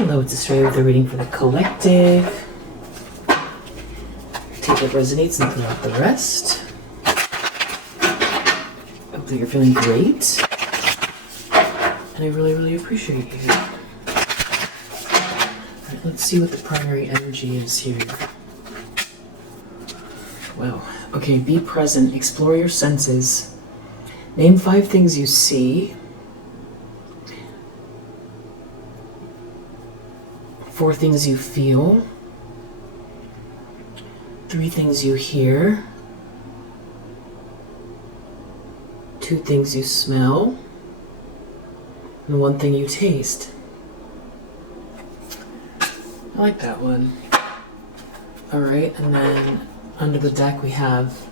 Hello, it's Australia with a reading for the collective. Take what resonates and throw out the rest. Hopefully you're feeling great. And I really, really appreciate you. Alright, let's see what the primary energy is here. Wow. Okay, be present. Explore your senses. Name 5 things you see. 4 things you feel. 3 things you hear. 2 things you smell. And 1 thing you taste. I like that one. Alright, and then under the deck we have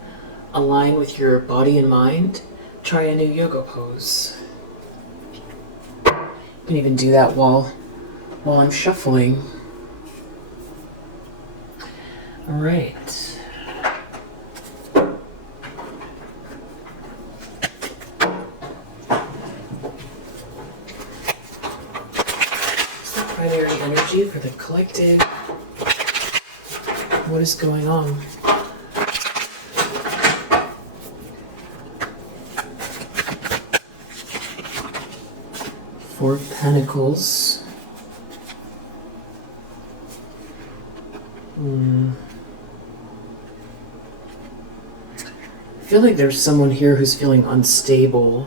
align with your body and mind. Try a new yoga pose. You can even do that while I'm shuffling. All right. What's the primary energy for the collective? What is going on? Four of Pentacles. I feel like there's someone here who's feeling unstable.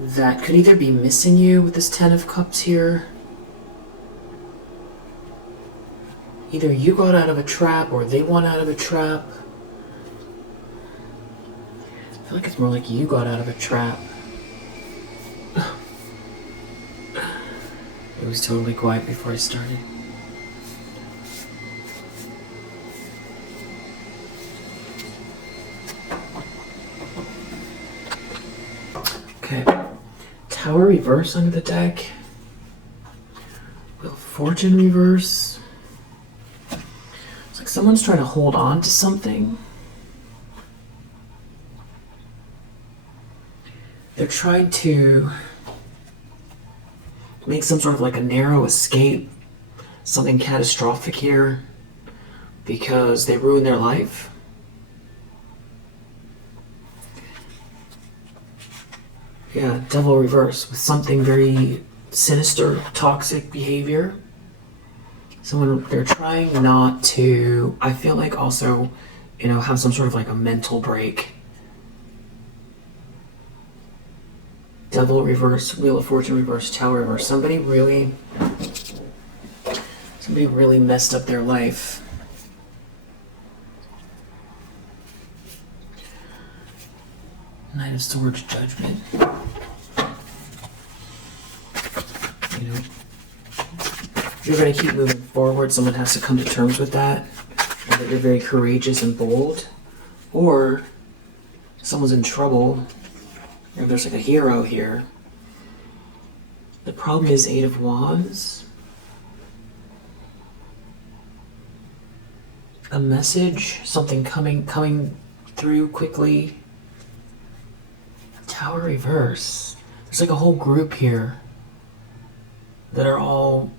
That could either be missing you with this 10 of Cups here. Either you got out of a trap or they want out of a trap. I feel like it's more like you got out of a trap. It was totally quiet before I started. Okay. Tower reverse under the deck. Wheel of Fortune reverse. It's like someone's trying to hold on to something. They're trying to make some sort of like a narrow escape, something catastrophic here, because they ruined their life. Yeah, Devil reverse with something very sinister, toxic behavior. Someone, they're trying not to, I feel like also, have some sort of like a mental break. Devil reverse, Wheel of Fortune reverse, Tower reverse. Somebody really messed up their life. Knight of Swords, Judgment. If you're going to keep moving forward, someone has to come to terms with that. Or that you're very courageous and bold. Or someone's in trouble. Or there's like a hero here. The problem is 8 of Wands. A message, something coming through quickly. Tower reverse. There's like a whole group here that are all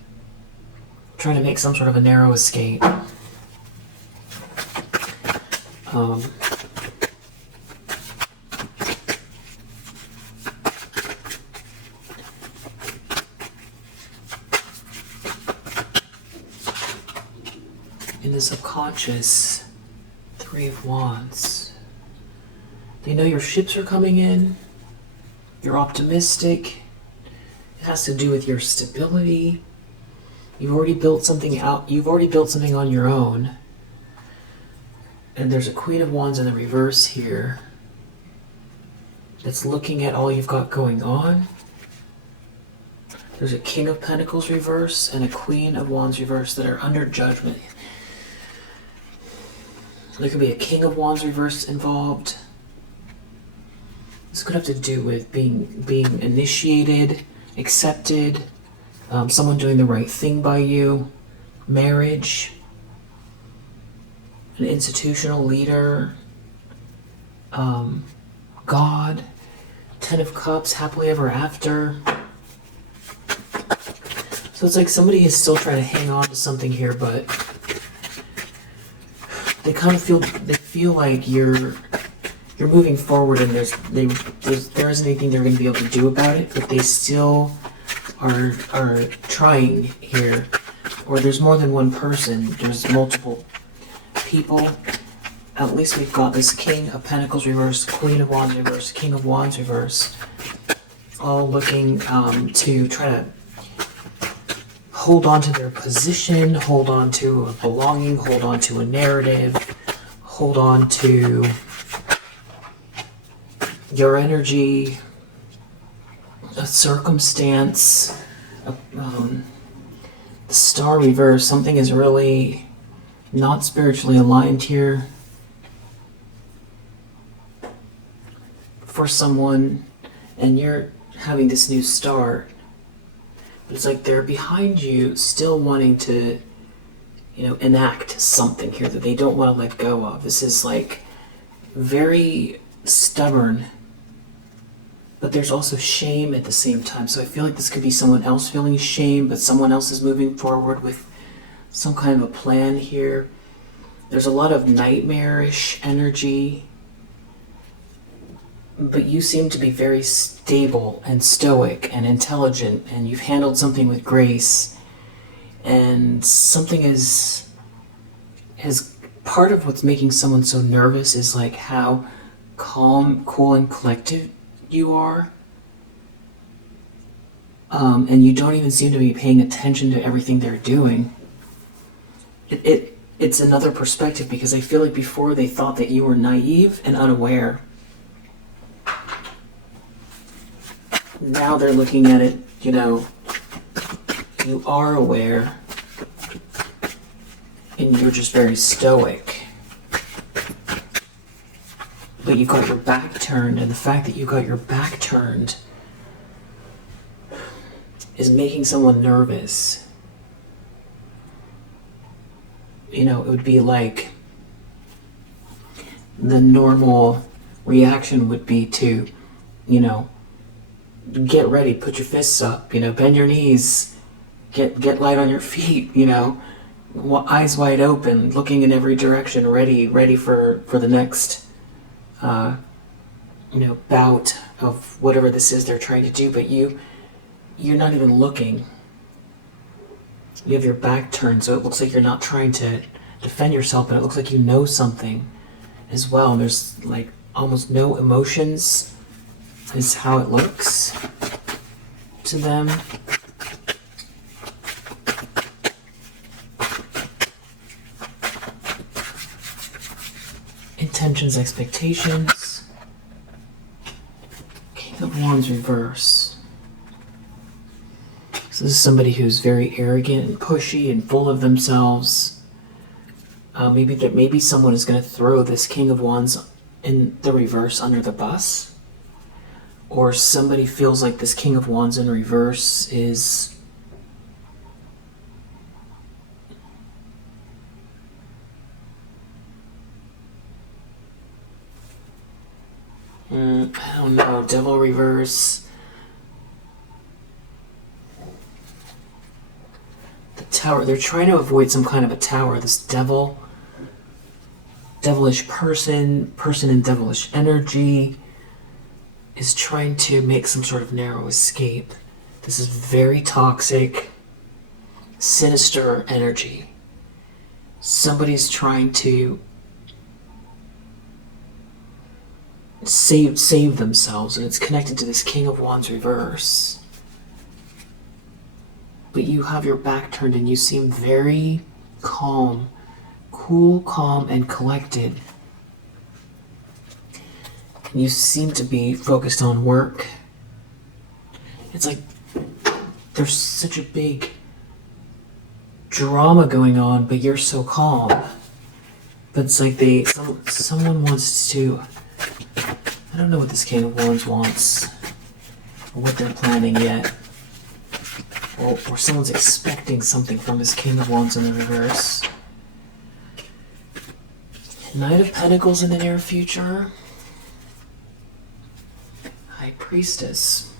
trying to make some sort of a narrow escape. In the subconscious, 3 of Wands. You know your ships are coming in. You're optimistic. It has to do with your stability. You've already built something out. You've already built something on your own. And there's a Queen of Wands in the reverse here that's looking at all you've got going on. There's a King of Pentacles reverse and a Queen of Wands reverse that are under judgment. There could be a King of Wands reverse involved. This could have to do with being initiated, accepted, someone doing the right thing by you, marriage, an institutional leader, God, 10 of Cups, happily ever after. So it's like somebody is still trying to hang on to something here, but they kind of feel like you're moving forward, and there isn't anything they're going to be able to do about it, but they still are trying here. Or there's more than one person. There's multiple people. At least we've got this King of Pentacles reverse, Queen of Wands reverse, King of Wands reverse, all looking to try to hold on to their position, hold on to a belonging, hold on to a narrative, hold on to your energy, a circumstance, the Star reverse. Something is really not spiritually aligned here for someone, and you're having this new start. But it's like they're behind you, still wanting to, enact something here that they don't want to let go of. This is like very stubborn, but there's also shame at the same time. So I feel like this could be someone else feeling shame, but someone else is moving forward with some kind of a plan here. There's a lot of nightmarish energy, but you seem to be very stable and stoic and intelligent, and you've handled something with grace, and something is part of what's making someone so nervous is like how calm, cool, and collected you are, and you don't even seem to be paying attention to everything they're doing. It's another perspective, because I feel like before they thought that you were naive and unaware. Now they're looking at it, you are aware, and you're just very stoic. But you've got your back turned, and the fact that you got your back turned is making someone nervous. It would be like the normal reaction would be to, get ready, put your fists up, bend your knees, get light on your feet, eyes wide open, looking in every direction, ready for the next, bout of whatever this is they're trying to do. But you're not even looking. You have your back turned, so it looks like you're not trying to defend yourself, but it looks like you know something as well. And there's like almost no emotions is how it looks to them. Intentions, expectations. King of Wands reverse. So this is somebody who's very arrogant and pushy and full of themselves. Maybe someone is going to throw this King of Wands in the reverse under the bus. Or somebody feels like this King of Wands in reverse is I don't know, Devil reverse. The Tower. They're trying to avoid some kind of a tower. This devilish person in devilish energy is trying to make some sort of narrow escape. This is very toxic, sinister energy. Somebody's trying to save themselves, and it's connected to this King of Wands reverse. But you have your back turned, and you seem very calm, cool, calm, and collected. You seem to be focused on work. It's like there's such a big drama going on, but you're so calm. But it's like someone wants to, I don't know what this King of Wands wants, or what they're planning yet. Or someone's expecting something from this King of Wands in the reverse. Knight of Pentacles in the near future. High Priestess.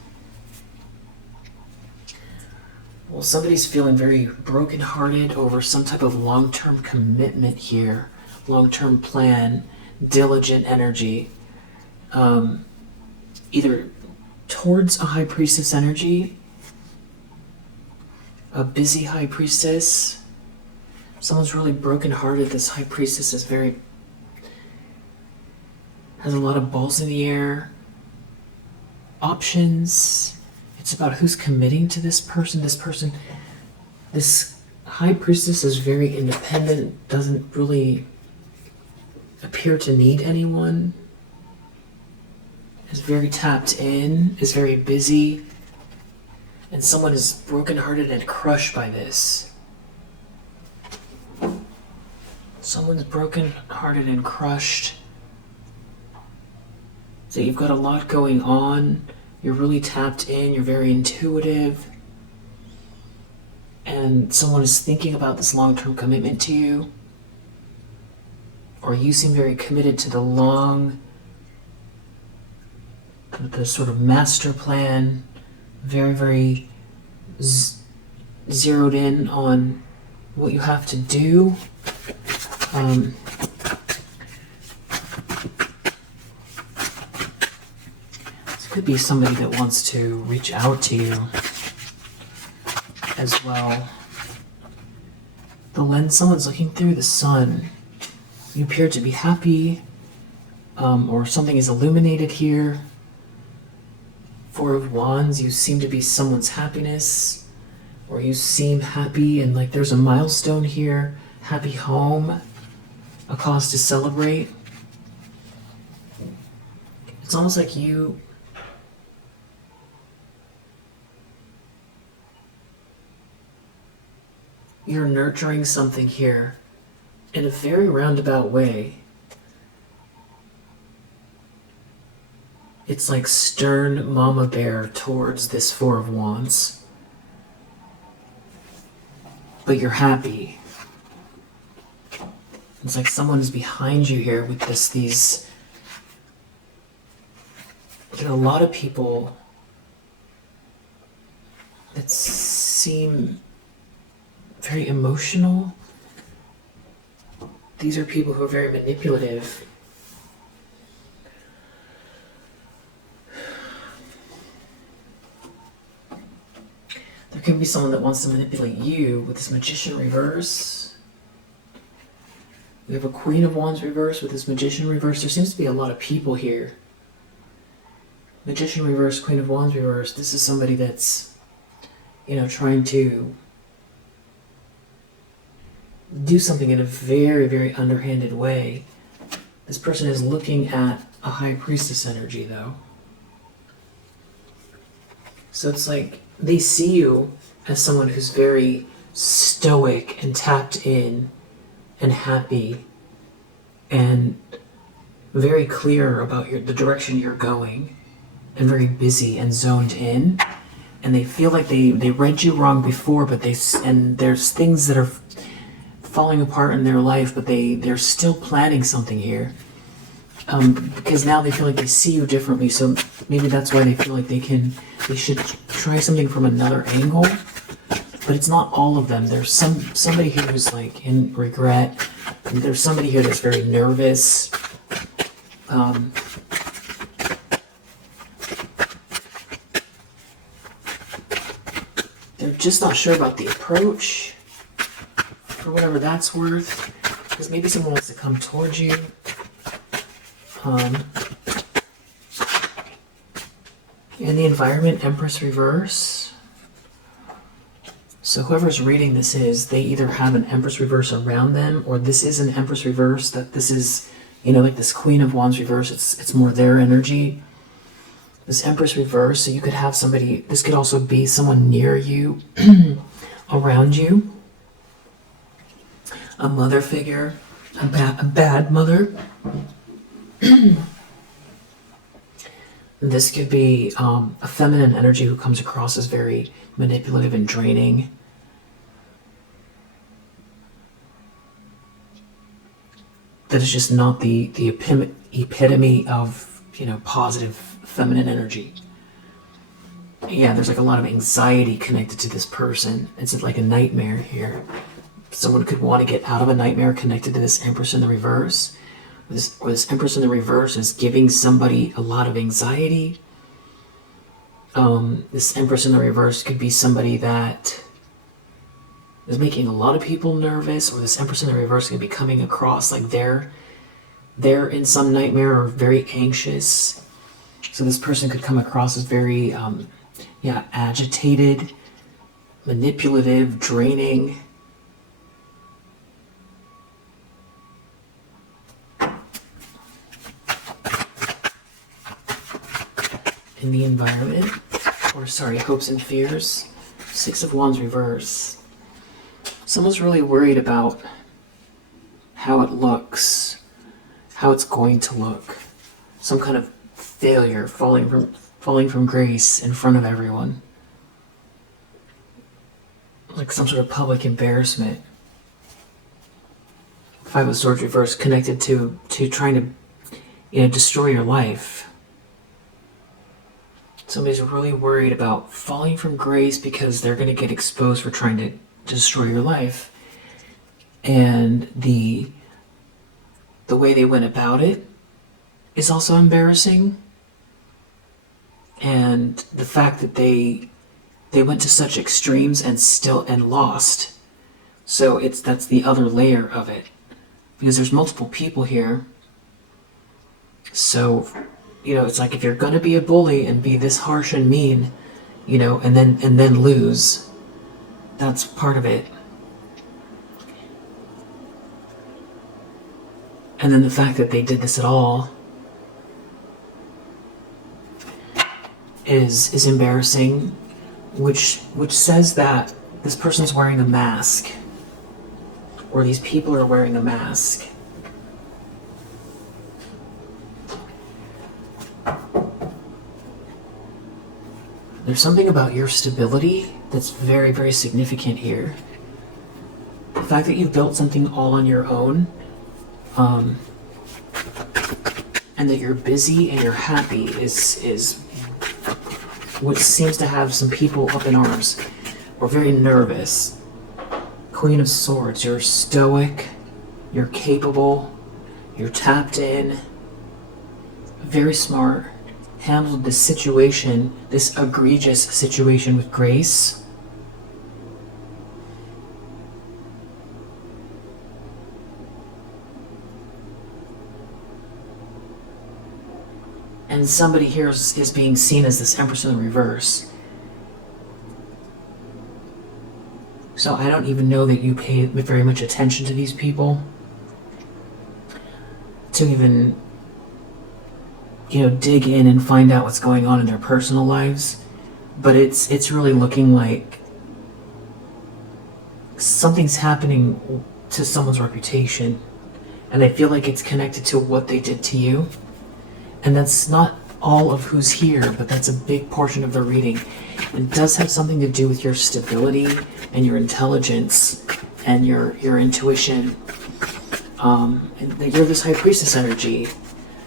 Well, somebody's feeling very brokenhearted over some type of long-term commitment here, long-term plan, diligent energy, either towards a high priestess energy, a busy high priestess. Someone's really brokenhearted. This high priestess is has a lot of balls in the air, options. It's about who's committing to this person. This high priestess is very independent, doesn't really appear to need anyone, is very tapped in, is very busy, and someone is brokenhearted and crushed by this. Someone's brokenhearted and crushed. So you've got a lot going on. You're really tapped in, you're very intuitive, and someone is thinking about this long-term commitment to you, or you seem very committed to the sort of master plan, very, very zeroed in on what you have to do. Could be somebody that wants to reach out to you as well. The lens, someone's looking through the sun. You appear to be happy, or something is illuminated here. Four of Wands, you seem to be someone's happiness, or you seem happy and like there's a milestone here. Happy home, a cause to celebrate. It's almost like you're nurturing something here in a very roundabout way. It's like stern mama bear towards this Four of Wands. But you're happy. It's like someone is behind you here with there are a lot of people that seem very emotional. These are people who are very manipulative. There can be someone that wants to manipulate you with this Magician reverse. We have a Queen of Wands reverse with this Magician reverse. There seems to be a lot of people here. Magician reverse, Queen of Wands reverse. This is somebody that's, trying to do something in a very, very underhanded way. This person is looking at a high priestess energy, though. So it's like they see you as someone who's very stoic and tapped in and happy and very clear about the direction you're going and very busy and zoned in. And they feel like they read you wrong before, but there's things that are falling apart in their life, but they're still planning something here. Because now they feel like they see you differently, so maybe that's why they feel like they should try something from another angle. But it's not all of them. There's somebody here who's like in regret. And there's somebody here that's very nervous. They're just not sure about the approach, for whatever that's worth, because maybe someone wants to come towards you. In the environment, Empress reverse. So whoever's reading this they either have an Empress reverse around them, or this is an Empress reverse, that this is, like this Queen of Wands reverse, it's more their energy. This Empress reverse, so you could have somebody, this could also be someone near you, around you. A mother figure, a bad mother. This could be a feminine energy who comes across as very manipulative and draining. That is just not the epitome of, positive feminine energy. Yeah, there's like a lot of anxiety connected to this person. It's like a nightmare here. Someone could want to get out of a nightmare connected to this Empress in the reverse. This Empress in the reverse is giving somebody a lot of anxiety. This Empress in the reverse could be somebody that is making a lot of people nervous, or this Empress in the reverse could be coming across like they're in some nightmare or very anxious. So this person could come across as very, agitated, manipulative, draining. In the environment, hopes and fears. 6 of Wands reverse. Someone's really worried about how it looks, how it's going to look. Some kind of failure, falling from grace in front of everyone. Like some sort of public embarrassment. 5 of Swords reverse, connected to trying to, destroy your life. Somebody's really worried about falling from grace because they're going to get exposed for trying to destroy your life. And the way they went about it is also embarrassing. And the fact that they went to such extremes and lost. So that's the other layer of it. Because there's multiple people here. So it's like if you're gonna be a bully and be this harsh and mean, and then lose, that's part of it. And then the fact that they did this at all is embarrassing, which says that this person's wearing a mask, or these people are wearing a mask. There's something about your stability that's very, very significant here. The fact that you've built something all on your own, and that you're busy and you're happy is what seems to have some people up in arms or very nervous. Queen of Swords, you're stoic, you're capable, you're tapped in, very smart. Handled this situation, this egregious situation, with grace. And somebody here is being seen as this Empress in the reverse. So I don't even know that you pay very much attention to these people. To even dig in and find out what's going on in their personal lives. But it's really looking like something's happening to someone's reputation, and I feel like it's connected to what they did to you. And that's not all of who's here, but that's a big portion of the reading. It does have something to do with your stability and your intelligence and your intuition. And you're this High Priestess energy.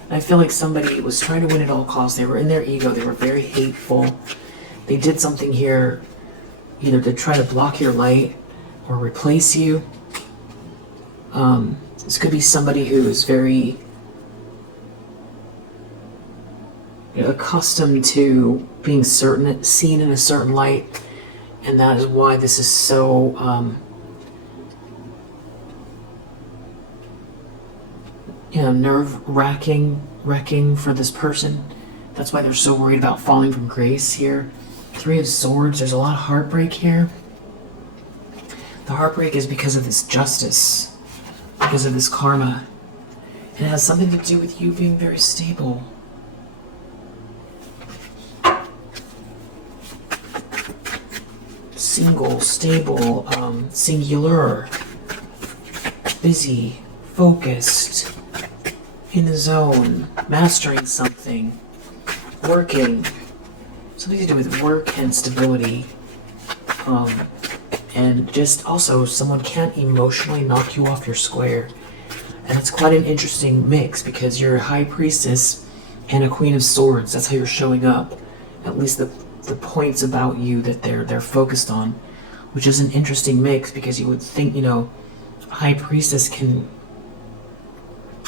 I feel like somebody was trying to win at all costs. They were in their ego. They were very hateful. They did something here either to try to block your light or replace you. This could be somebody who is very accustomed to being seen in a certain light, and that is why this is so nerve-wracking for this person. That's why they're so worried about falling from grace here. 3 of Swords, there's a lot of heartbreak here. The heartbreak is because of this justice, because of this karma. It has something to do with you being very stable. Single, stable, singular, busy, focused, in the zone, mastering something, working, something to do with work and stability, and just also someone can't emotionally knock you off your square. And it's quite an interesting mix because you're a High Priestess and a Queen of Swords. That's how you're showing up, at least the points about you that they're focused on, which is an interesting mix, because you would think, you know, High Priestess can,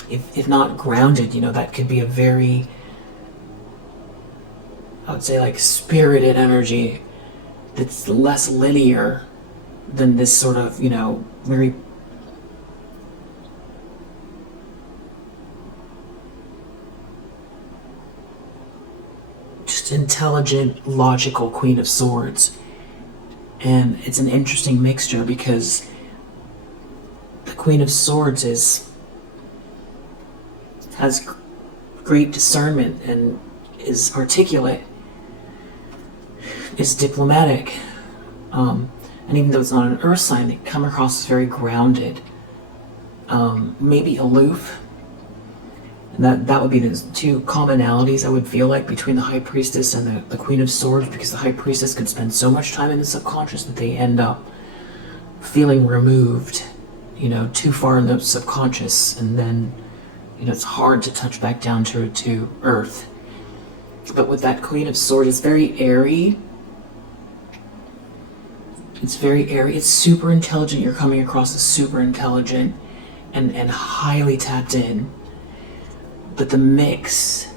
if not grounded, you know, that could be a very, I would say, like, spirited energy that's less linear than this sort of, you know, very just intelligent, logical Queen of Swords. And it's an interesting mixture, because the Queen of Swords has great discernment and is articulate, is diplomatic, and even though it's not an earth sign, they come across as very grounded, maybe aloof. And that would be the two commonalities I would feel like between the High Priestess and the Queen of Swords, because the High Priestess can spend so much time in the subconscious that they end up feeling removed, you know, too far in the subconscious, and then, you know, it's hard to touch back down to earth. But with that Queen of Swords, it's very airy. It's very airy. It's super intelligent. You're coming across as super intelligent and highly tapped in. But the mix,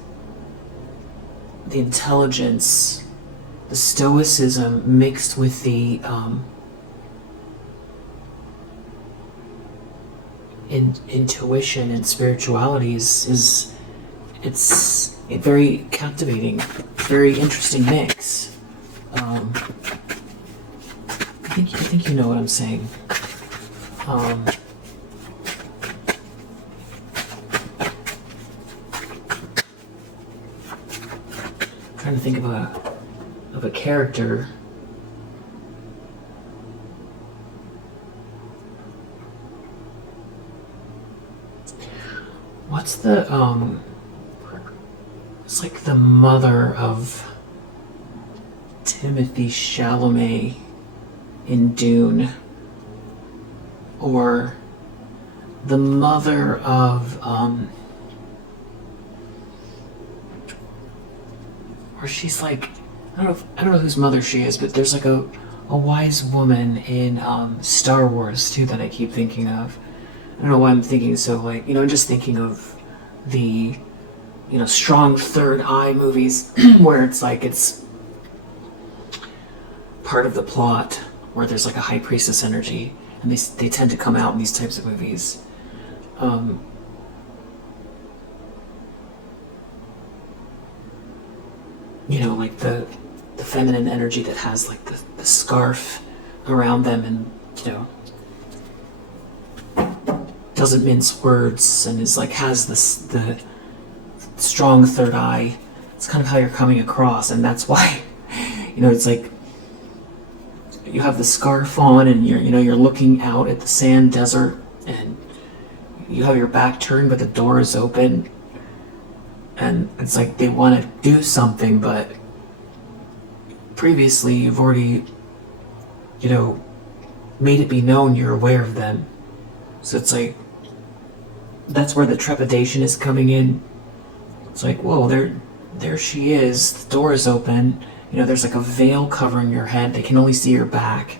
the intelligence, the stoicism mixed with the intuition and spirituality is it's a very captivating, very interesting mix. I think you know what I'm saying. Trying to think of a character. What's the it's like the mother of Timothy Chalamet in Dune, or the mother of or she's like, I don't know whose mother she is, but there's like a wise woman in Star Wars too that I keep thinking of. I don't know why I'm thinking so, like, you know, I'm just thinking of the, you know, strong third eye movies where it's like it's part of the plot where there's like a High Priestess energy, and they tend to come out in these types of movies. You know, like the feminine energy that has like the scarf around them, and, you know, doesn't mince words, and is like has the strong third eye. It's kind of how you're coming across, and that's why, you know, it's like you have the scarf on, and you're looking out at the sand desert, and you have your back turned, but the door is open, and it's like they want to do something, but previously you've already, you know, made it be known you're aware of them. So it's like that's where the trepidation is coming in. It's like, whoa, there she is. The door is open. You know, there's like a veil covering your head. They can only see your back.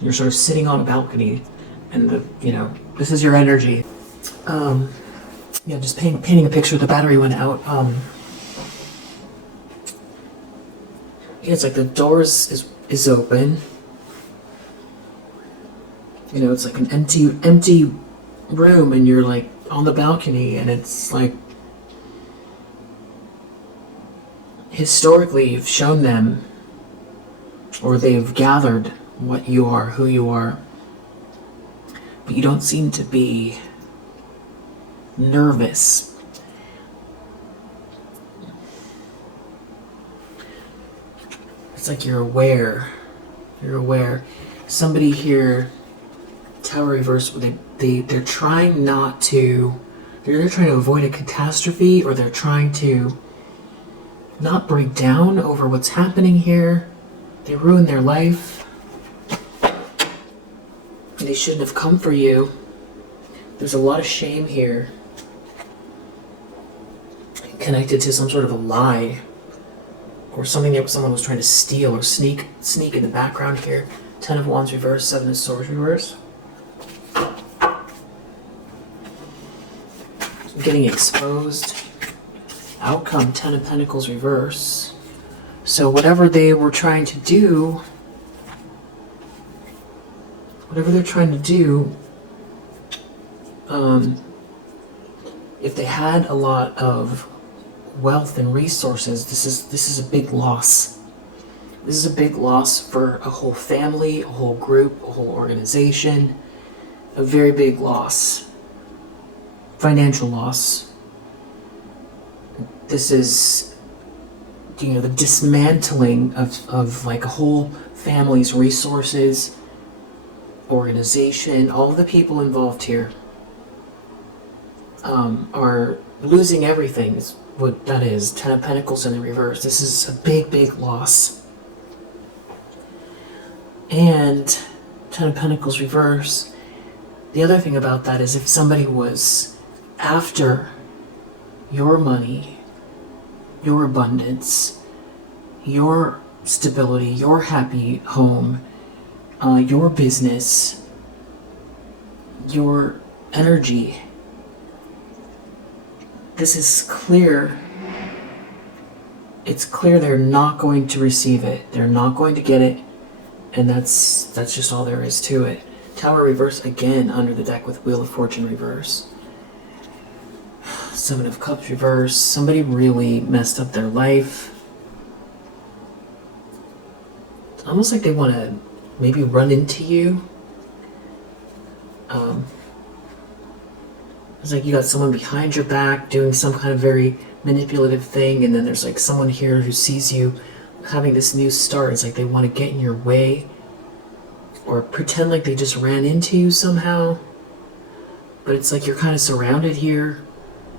You're sort of sitting on a balcony, and you know, this is your energy. Yeah, just painting a picture. The battery went out. Yeah, it's like the door is open. You know, it's like an empty room, and you're like on the balcony, and it's like historically you've shown them, or they've gathered what you are, who you are, but you don't seem to be nervous. It's like you're aware. Somebody here, Tower Reverse, they're trying not to, they're trying to avoid a catastrophe, or they're trying to not break down over what's happening here. They ruined their life. They shouldn't have come for you. There's a lot of shame here, connected to some sort of a lie, or something that someone was trying to steal or sneak in the background here. 10 of Wands reverse, 7 of Swords reverse. Getting exposed. Outcome, 10 of Pentacles reverse. So whatever they were trying to do, if they had a lot of wealth and resources, this is a big loss. This is a big loss for a whole family, a whole group, a whole organization. A very big loss. Financial loss. This is, the dismantling of like a whole family's resources, organization. All of the people involved here are losing everything, is what that is. 10 of Pentacles in the reverse. This is a big, big loss. And 10 of Pentacles reverse. The other thing about that is if somebody was after your money, your abundance, your stability, your happy home, your business, your energy, this is clear. It's clear they're not going to receive it. They're not going to get it. And that's just all there is to it. Tower reverse again under the deck with Wheel of Fortune reverse. 7 of Cups reverse. Somebody really messed up their life. It's almost like they want to maybe run into you. It's like you got someone behind your back doing some kind of very manipulative thing, and then there's like someone here who sees you having this new start. It's like they want to get in your way or pretend like they just ran into you somehow. But it's like you're kind of surrounded here.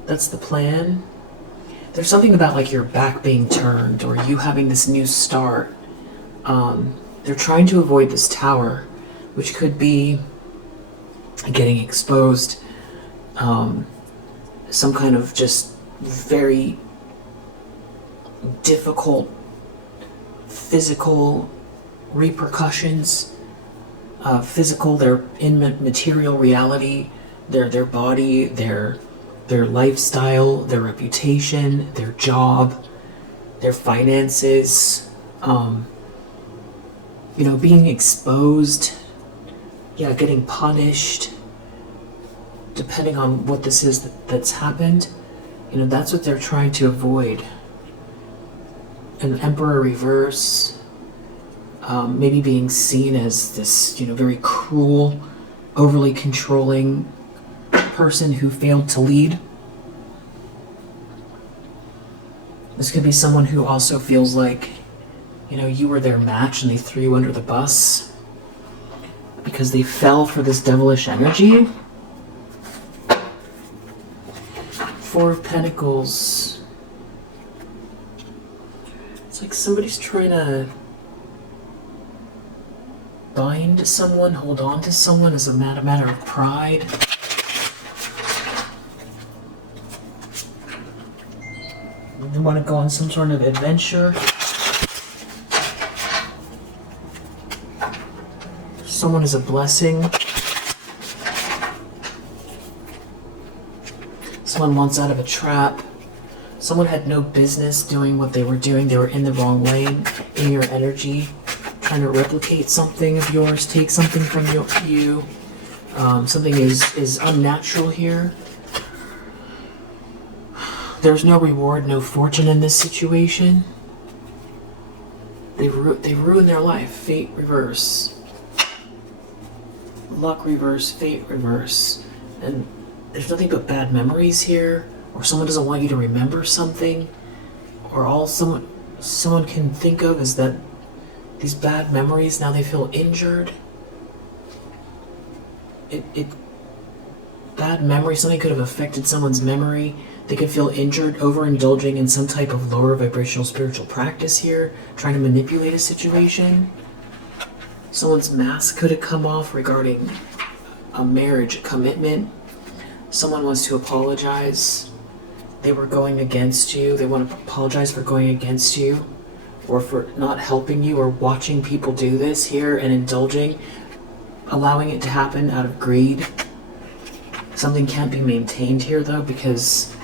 That's the plan. There's something about like your back being turned or you having this new start. They're trying to avoid this tower, which could be getting exposed. Some kind of just very difficult physical repercussions. Physical, they're in material reality, their body, their lifestyle, their reputation, their job, their finances, being exposed, getting punished, depending on what this is that's happened. That's what they're trying to avoid. An Emperor reverse, maybe being seen as this, very cruel, overly controlling person who failed to lead. This could be someone who also feels like, you were their match and they threw you under the bus because they fell for this devilish energy. 4 of Pentacles. It's like somebody's trying to bind someone, hold on to someone as a matter of pride. They want to go on some sort of adventure. Someone is a blessing. Someone wants out of a trap. Someone had no business doing what they were doing. They were in the wrong lane, in your energy, trying to replicate something of yours, take something from you. Something is unnatural here. There's no reward, no fortune in this situation. They ruined their life. Fate reverse. Luck reverse, fate reverse. And there's nothing but bad memories here, or someone doesn't want you to remember something, or all someone can think of is that these bad memories, now they feel injured. Bad memory, something could have affected someone's memory. They could feel injured, overindulging in some type of lower vibrational spiritual practice here, trying to manipulate a situation. Someone's mask could have come off regarding a marriage, a commitment. Someone wants to apologize. They were going against you. They want to apologize for going against you. or for not helping you or watching people do this here and indulging, allowing it to happen out of greed. Something can't be maintained here though, because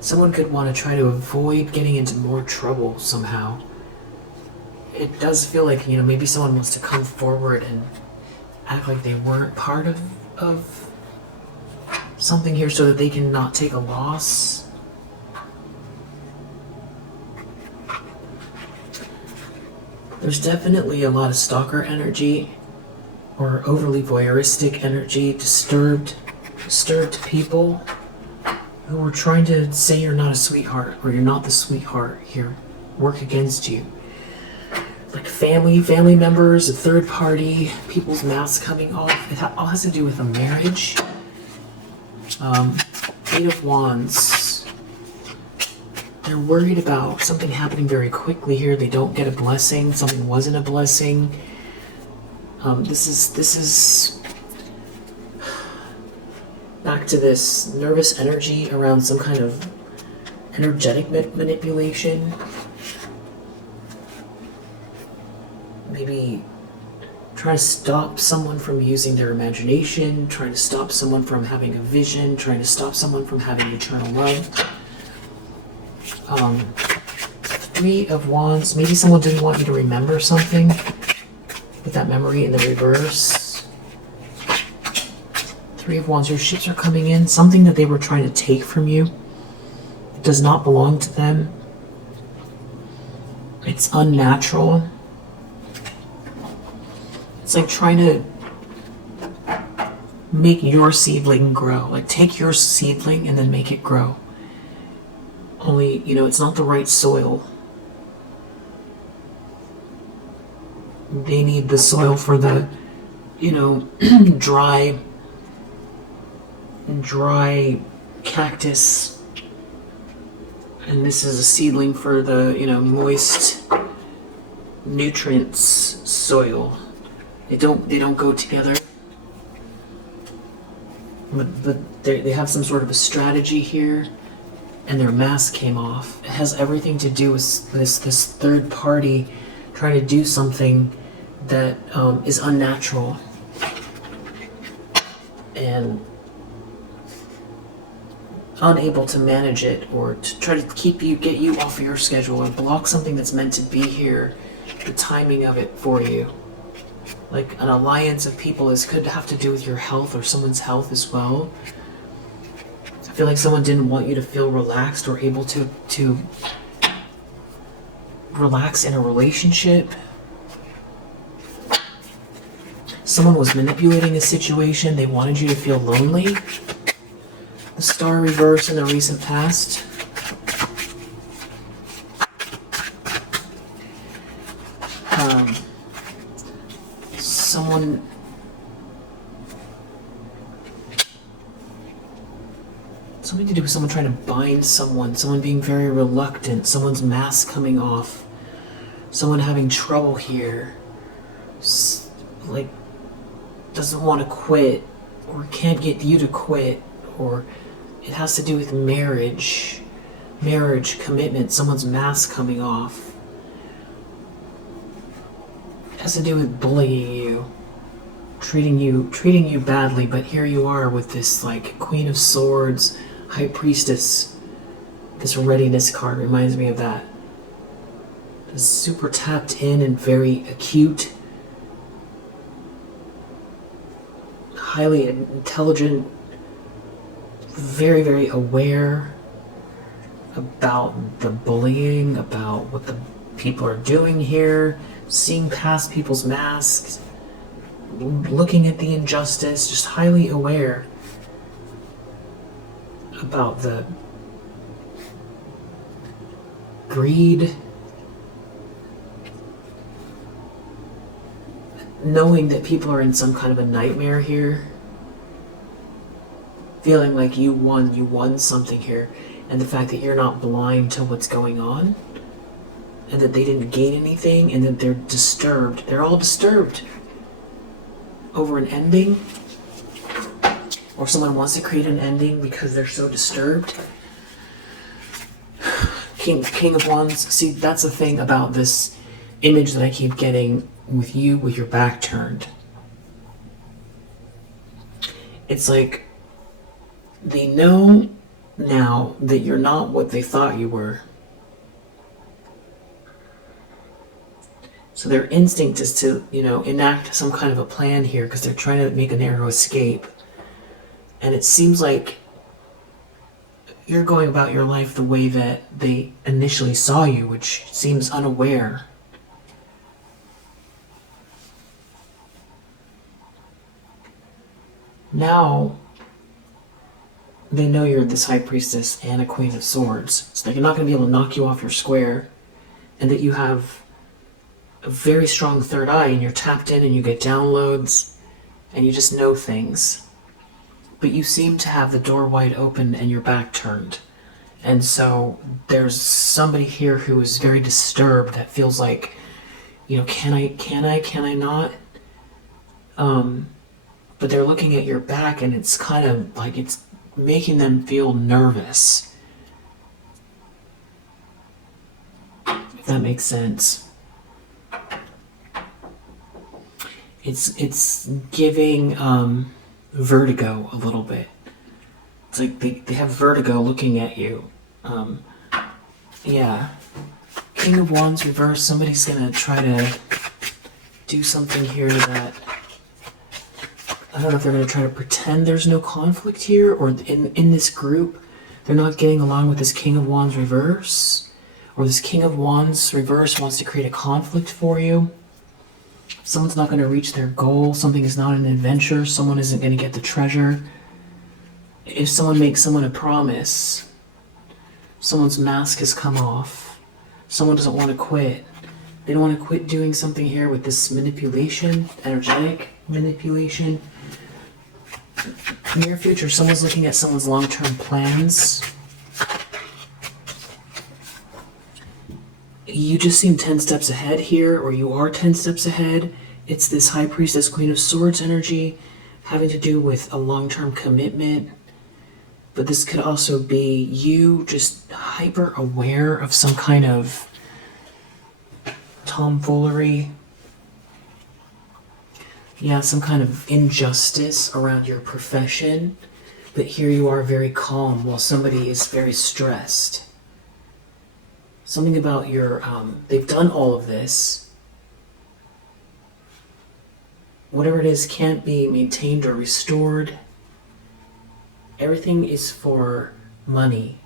someone could want to try to avoid getting into more trouble somehow. It does feel like, you know, maybe someone wants to come forward and act like they weren't part of something here so that they can not take a loss. There's definitely a lot of stalker energy or overly voyeuristic energy, disturbed people who are trying to say you're not a sweetheart or you're not the sweetheart here, work against you. Like family members, a third party, people's masks coming off. It all has to do with a marriage. Eight of Wands. They're worried about something happening very quickly here. They don't get a blessing. Something wasn't a blessing. This is back to this nervous energy around some kind of energetic manipulation. Maybe trying to stop someone from using their imagination, trying to stop someone from having a vision, trying to stop someone from having eternal love. Three of Wands. Maybe someone didn't want you to remember something with that memory in the reverse. Three of Wands. Your ships are coming in. Something that they were trying to take from you. It does not belong to them. It's unnatural. It's like trying to make your seedling grow. Like take your seedling and then make it grow. Only, you know, it's not the right soil. They need the soil for the, you know, dry cactus. And this is a seedling for the, you know, moist nutrients soil. They don't go together. But they have some sort of a strategy here, and their mask came off. It has everything to do with this third party trying to do something that is unnatural and unable to manage it, or to try to get you off of your schedule, or block something that's meant to be here, the timing of it for you. Like an alliance of people, this could have to do with your health or someone's health as well. I feel like someone didn't want you to feel relaxed or able to relax in a relationship. Someone was manipulating a situation. They wanted you to feel lonely. The star reverse in the recent past. Something to do with someone trying to bind someone being very reluctant, someone's mask coming off, someone having trouble here, like doesn't want to quit or can't get you to quit, or it has to do with marriage, commitment, someone's mask coming off. It has to do with bullying you, treating you badly, but here you are with this like Queen of Swords, High Priestess. This readiness card reminds me of that. It's super tapped in and very acute, highly intelligent, very, very aware about the bullying, about what the people are doing here, seeing past people's masks, looking at the injustice, just highly aware about the greed, knowing that people are in some kind of a nightmare here, feeling like you won something here, and the fact that you're not blind to what's going on, and that they didn't gain anything, and that they're disturbed. They're all disturbed over an ending, or someone wants to create an ending because they're so disturbed. King of Wands. See, that's the thing about this image that I keep getting with you with your back turned. It's like they know now that you're not what they thought you were. So their instinct is to, enact some kind of a plan here because they're trying to make a narrow escape. And it seems like you're going about your life the way that they initially saw you, which seems unaware. Now, they know you're this High Priestess and a Queen of Swords, so they're not going to be able to knock you off your square, and that you have a very strong third eye, and you're tapped in, and you get downloads, and you just know things. But you seem to have the door wide open and your back turned. And so there's somebody here who is very disturbed that feels like, can I not? But they're looking at your back and it's kind of like it's making them feel nervous. If that makes sense. It's giving vertigo a little bit. It's like they have vertigo looking at you. Yeah. King of Wands reverse. Somebody's gonna try to do something here that I don't know if they're gonna try to pretend there's no conflict here, or in this group they're not getting along with this King of Wands reverse, or this King of Wands reverse wants to create a conflict for you. Someone's not going to reach their goal. Something is not an adventure. Someone isn't going to get the treasure. If someone makes someone a promise, someone's mask has come off. Someone doesn't want to quit. They don't want to quit doing something here with this manipulation, energetic manipulation. Near future, someone's looking at someone's long-term plans. You just seem 10 steps ahead here, or you are 10 steps ahead. It's this High Priestess, Queen of Swords energy having to do with a long-term commitment. But this could also be you just hyper aware of some kind of tomfoolery. Yeah, some kind of injustice around your profession. But here you are very calm while somebody is very stressed. Something about your, they've done all of this. Whatever it is can't be maintained or restored. Everything is for money.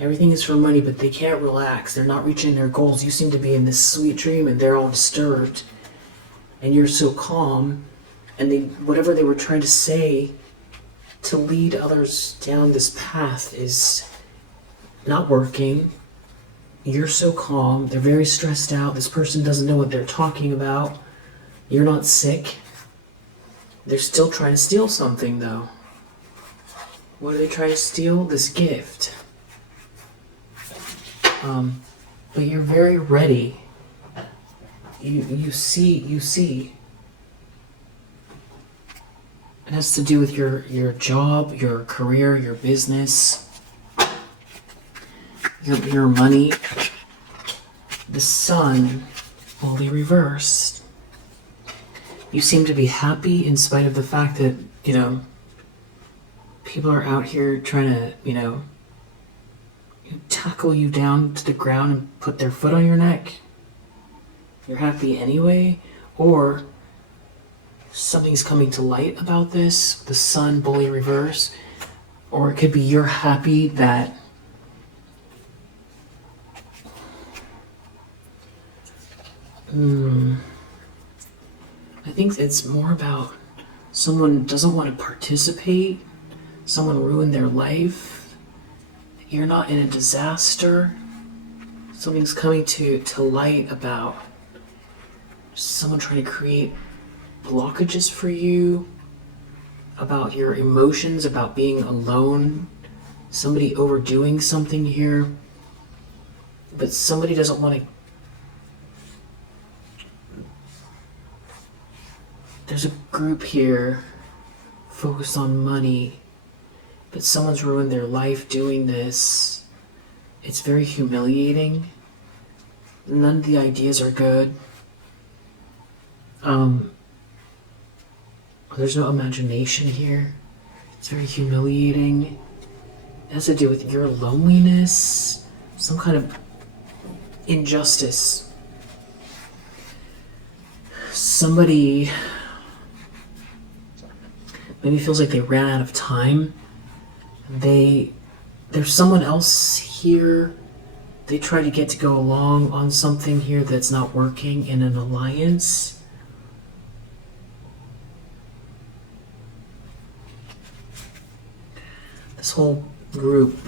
Everything is for money, but they can't relax. They're not reaching their goals. You seem to be in this sweet dream and they're all disturbed. And you're so calm. And whatever they were trying to say to lead others down this path is not working. You're so calm. They're very stressed out. This person doesn't know what they're talking about. You're not sick. They're still trying to steal something, though. What are they trying to steal? This gift. But you're very ready. You see. It has to do with your job, your career, your business. Your money. The sun will be reversed. You seem to be happy in spite of the fact that, people are out here trying to, tackle you down to the ground and put their foot on your neck. You're happy anyway, or something's coming to light about this, the sun bully reverse, or it could be you're happy that I think it's more about someone doesn't want to participate, someone ruined their life, you're not in a disaster, something's coming to light about someone trying to create blockages for you, about your emotions, about being alone, somebody overdoing something here, but somebody doesn't want to. There's a group here focused on money, but someone's ruined their life doing this. It's very humiliating. None of the ideas are good. There's no imagination here. It's very humiliating. It has to do with your loneliness, some kind of injustice. Somebody maybe feels like they ran out of time. There's someone else here. They try to get to go along on something here that's not working in an alliance. This whole group,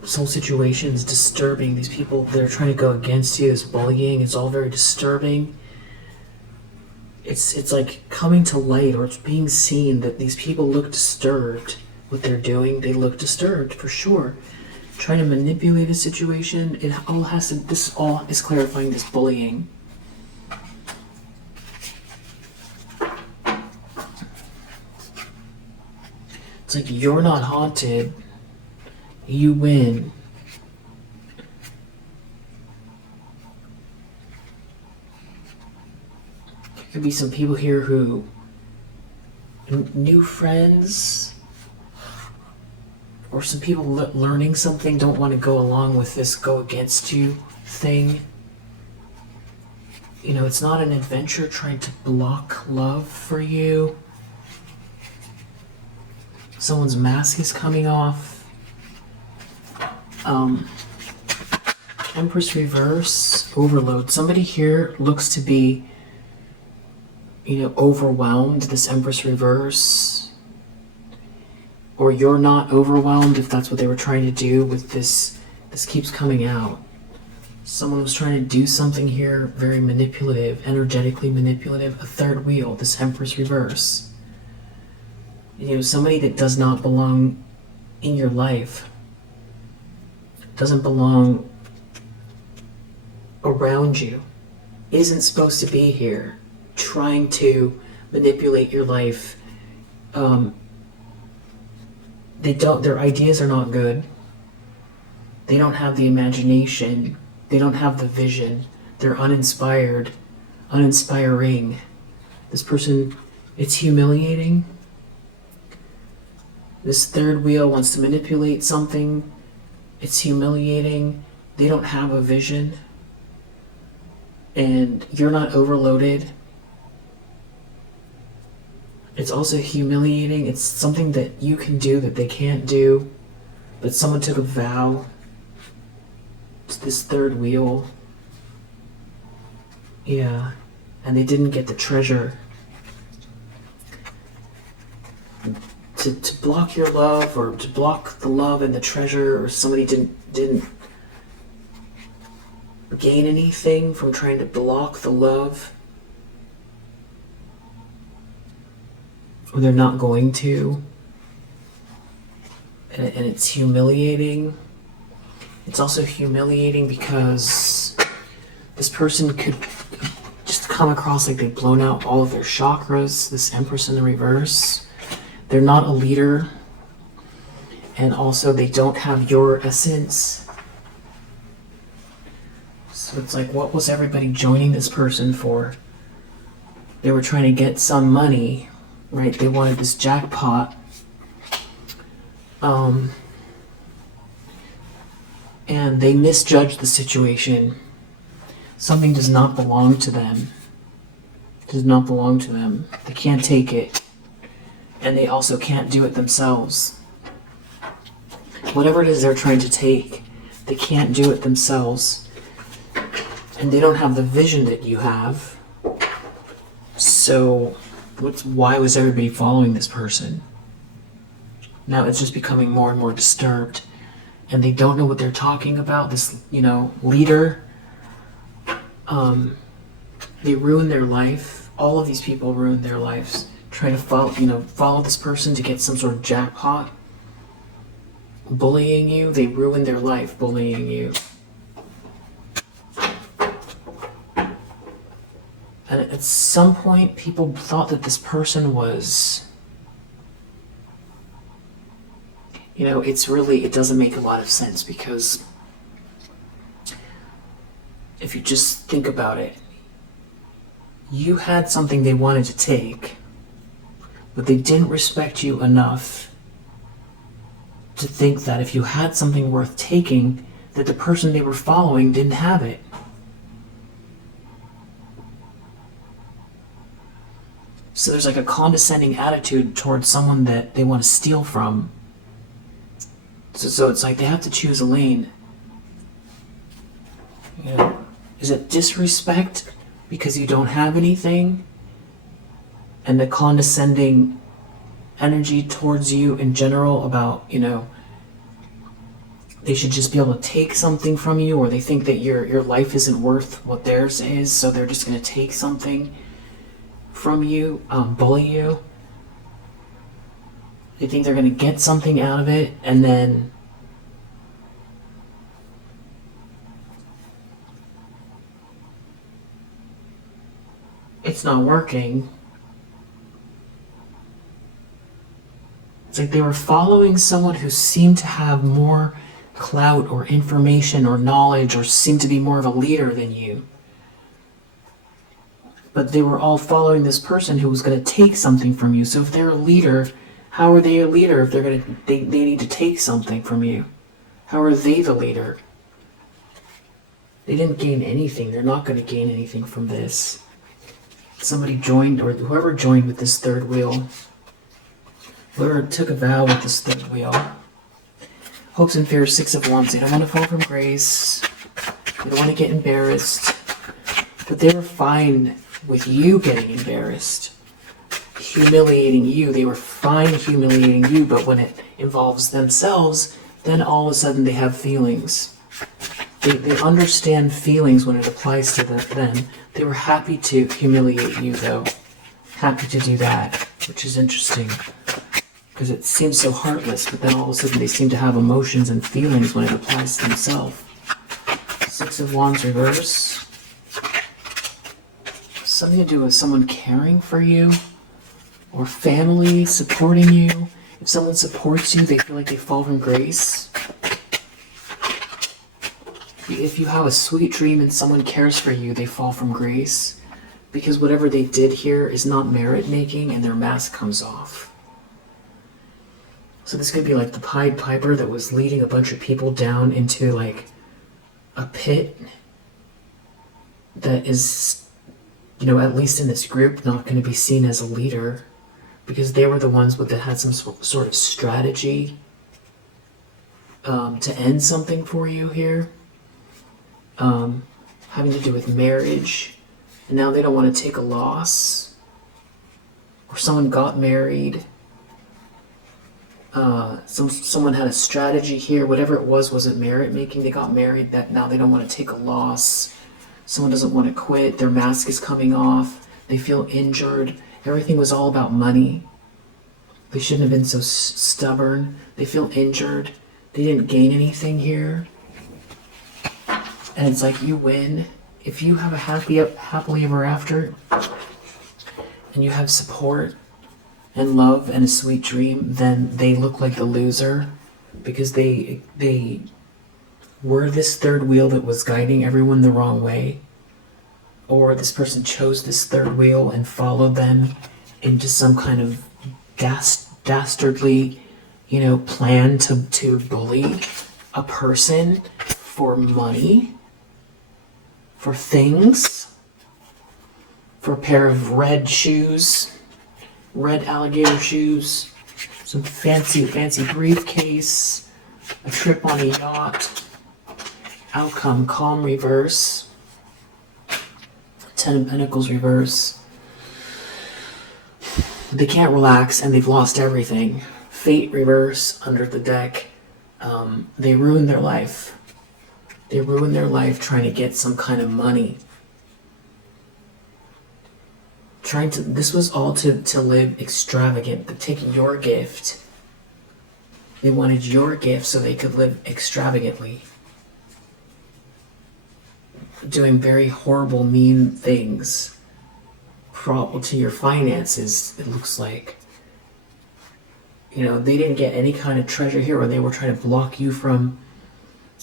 this whole situation is disturbing. These people that are trying to go against you, this bullying, it's all very disturbing. It's like coming to light, or it's being seen that these people look disturbed. What they're doing, they look disturbed for sure. Trying to manipulate a situation, this all is clarifying this bullying. It's like you're not haunted. You win. There could be some people here who new friends, or some people learning something, don't want to go along with this go against you thing. You know, it's not an adventure trying to block love for you. Someone's mask is coming off. Empress reverse, overload. Somebody here looks to be, overwhelmed, this Empress reverse. Or you're not overwhelmed, if that's what they were trying to do with this. This keeps coming out. Someone was trying to do something here, very manipulative, energetically manipulative. A third wheel, this Empress reverse. Somebody that does not belong in your life, doesn't belong around you, isn't supposed to be here, trying to manipulate your life. Their ideas are not good. They don't have the imagination. They don't have the vision. They're uninspired, uninspiring. This person, it's humiliating. This third wheel wants to manipulate something. It's humiliating. They don't have a vision. And you're not overloaded. It's also humiliating. It's something that you can do that they can't do. But someone took a vow. It's this third wheel. Yeah. And they didn't get the treasure. To block your love, or to block the love and the treasure, or somebody didn't gain anything from trying to block the love, or they're not going to, and it's humiliating. It's also humiliating because this person could just come across like they've blown out all of their chakras, this Empress in the reverse. They're not a leader, and also they don't have your essence. So it's like, what was everybody joining this person for? They were trying to get some money, right? They wanted this jackpot. And they misjudged the situation. Something does not belong to them. Does not belong to them. They can't take it. And they also can't do it themselves. Whatever it is they're trying to take, they can't do it themselves. And they don't have the vision that you have. So, why was everybody following this person? Now it's just becoming more and more disturbed. And they don't know what they're talking about. This, leader. They ruin their life. All of these people ruin their lives. Trying to follow this person to get some sort of jackpot. Bullying you, they ruin their life bullying you. And at some point, people thought that this person was, it doesn't make a lot of sense, because if you just think about it, you had something they wanted to take, but they didn't respect you enough to think that if you had something worth taking, that the person they were following didn't have it. So there's like a condescending attitude towards someone that they want to steal from. So it's like they have to choose a lane. You know, is it disrespect because you don't have anything? And the condescending energy towards you in general about, you know, they should just be able to take something from you, or they think that your life isn't worth what theirs is, so they're just going to take something from you, bully you. They think they're going to get something out of it, and then it's not working. It's like they were following someone who seemed to have more clout or information or knowledge, or seemed to be more of a leader than you. But they were all following this person who was going to take something from you. So if they're a leader, how are they a leader if they need to take something from you? How are they the leader? They didn't gain anything. They're not going to gain anything from this. Somebody joined, or whoever joined with this third wheel, whoever took a vow with this third wheel, hopes and fears, 6 of Wands. They don't want to fall from grace. They don't want to get embarrassed. But they were fine with you getting embarrassed, humiliating you. They were fine humiliating you, but when it involves themselves, then all of a sudden they have feelings. They understand feelings when it applies to them. They were happy to humiliate you, though. Happy to do that, which is interesting, because it seems so heartless, but then all of a sudden they seem to have emotions and feelings when it applies to themselves. 6 of Wands reverse. Something to do with someone caring for you, or family supporting you. If someone supports you, they feel like they fall from grace. If you have a sweet dream and someone cares for you, they fall from grace, because whatever they did here is not merit making, and their mask comes off. So this could be like the Pied Piper that was leading a bunch of people down into like a pit that is, you know, at least in this group, not going to be seen as a leader, because they were the ones that had some sort of strategy to end something for you here, having to do with marriage, and now they don't want to take a loss, or someone got married. Someone had a strategy here, whatever it was, wasn't merit making. They got married, that now they don't want to take a loss. Someone doesn't want to quit, their mask is coming off, they feel injured. Everything was all about money. They shouldn't have been so stubborn. They feel injured. They didn't gain anything here. And it's like, you win. If you have a happily ever after, and you have support and love and a sweet dream, then they look like the loser, because they were this third wheel that was guiding everyone the wrong way, or this person chose this third wheel and followed them into some kind of dastardly, you know, plan to bully a person for money, for things, for a pair of red shoes, red alligator shoes, some fancy briefcase, a trip on a yacht. Outcome, calm reverse. 10 of Pentacles reverse. They can't relax and they've lost everything. Fate reverse under the deck. They ruined their life. They ruined their life trying to get some kind of money. This was all to live extravagant, to take your gift. They wanted your gift so they could live extravagantly, doing very horrible, mean things to your finances, it looks like. You know, they didn't get any kind of treasure here, or they were trying to block you from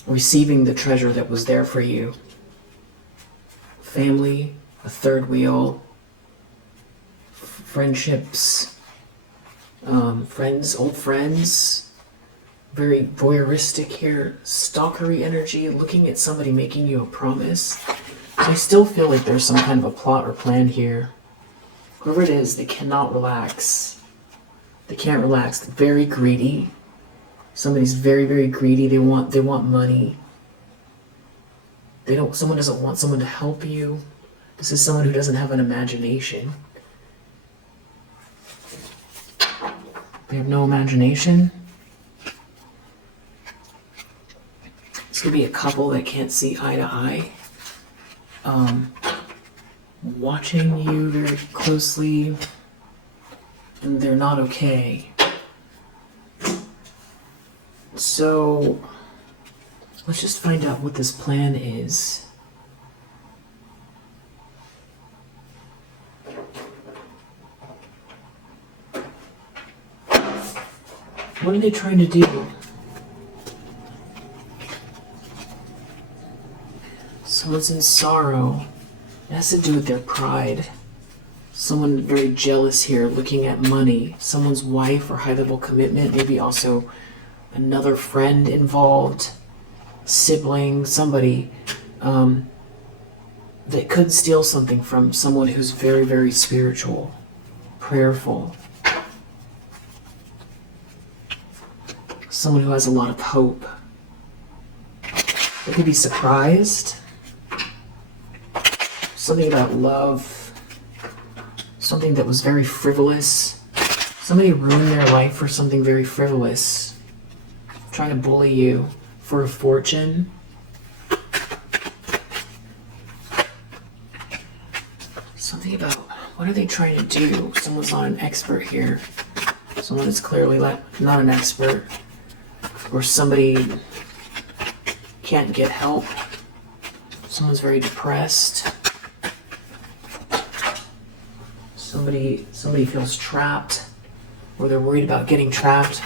receiving the treasure that was there for you. family, a third wheel, friendships, old friends, very voyeuristic here, stalkery energy, looking at somebody making you a promise. So I still feel like there's some kind of a plot or plan here. Whoever it is, they cannot relax. They can't relax. They're very greedy. Somebody's very, very greedy. They want money. Someone doesn't want someone to help you. This is someone who doesn't have an imagination. They have no imagination. This could be a couple that can't see eye to eye. Watching you very closely, and they're not okay. So, let's just find out what this plan is. What are they trying to do? Someone's in sorrow. It has to do with their pride. Someone very jealous here, looking at money. Someone's wife or high-level commitment, maybe also another friend involved, sibling, somebody that could steal something from someone who's very, very spiritual, prayerful. Someone who has a lot of hope. They could be surprised. Something about love. Something that was very frivolous. Somebody ruined their life for something very frivolous. Trying to bully you for a fortune. Something about, what are they trying to do? Someone's not an expert here. Someone is clearly not an expert. Or somebody can't get help. Someone's very depressed. Somebody feels trapped, or they're worried about getting trapped,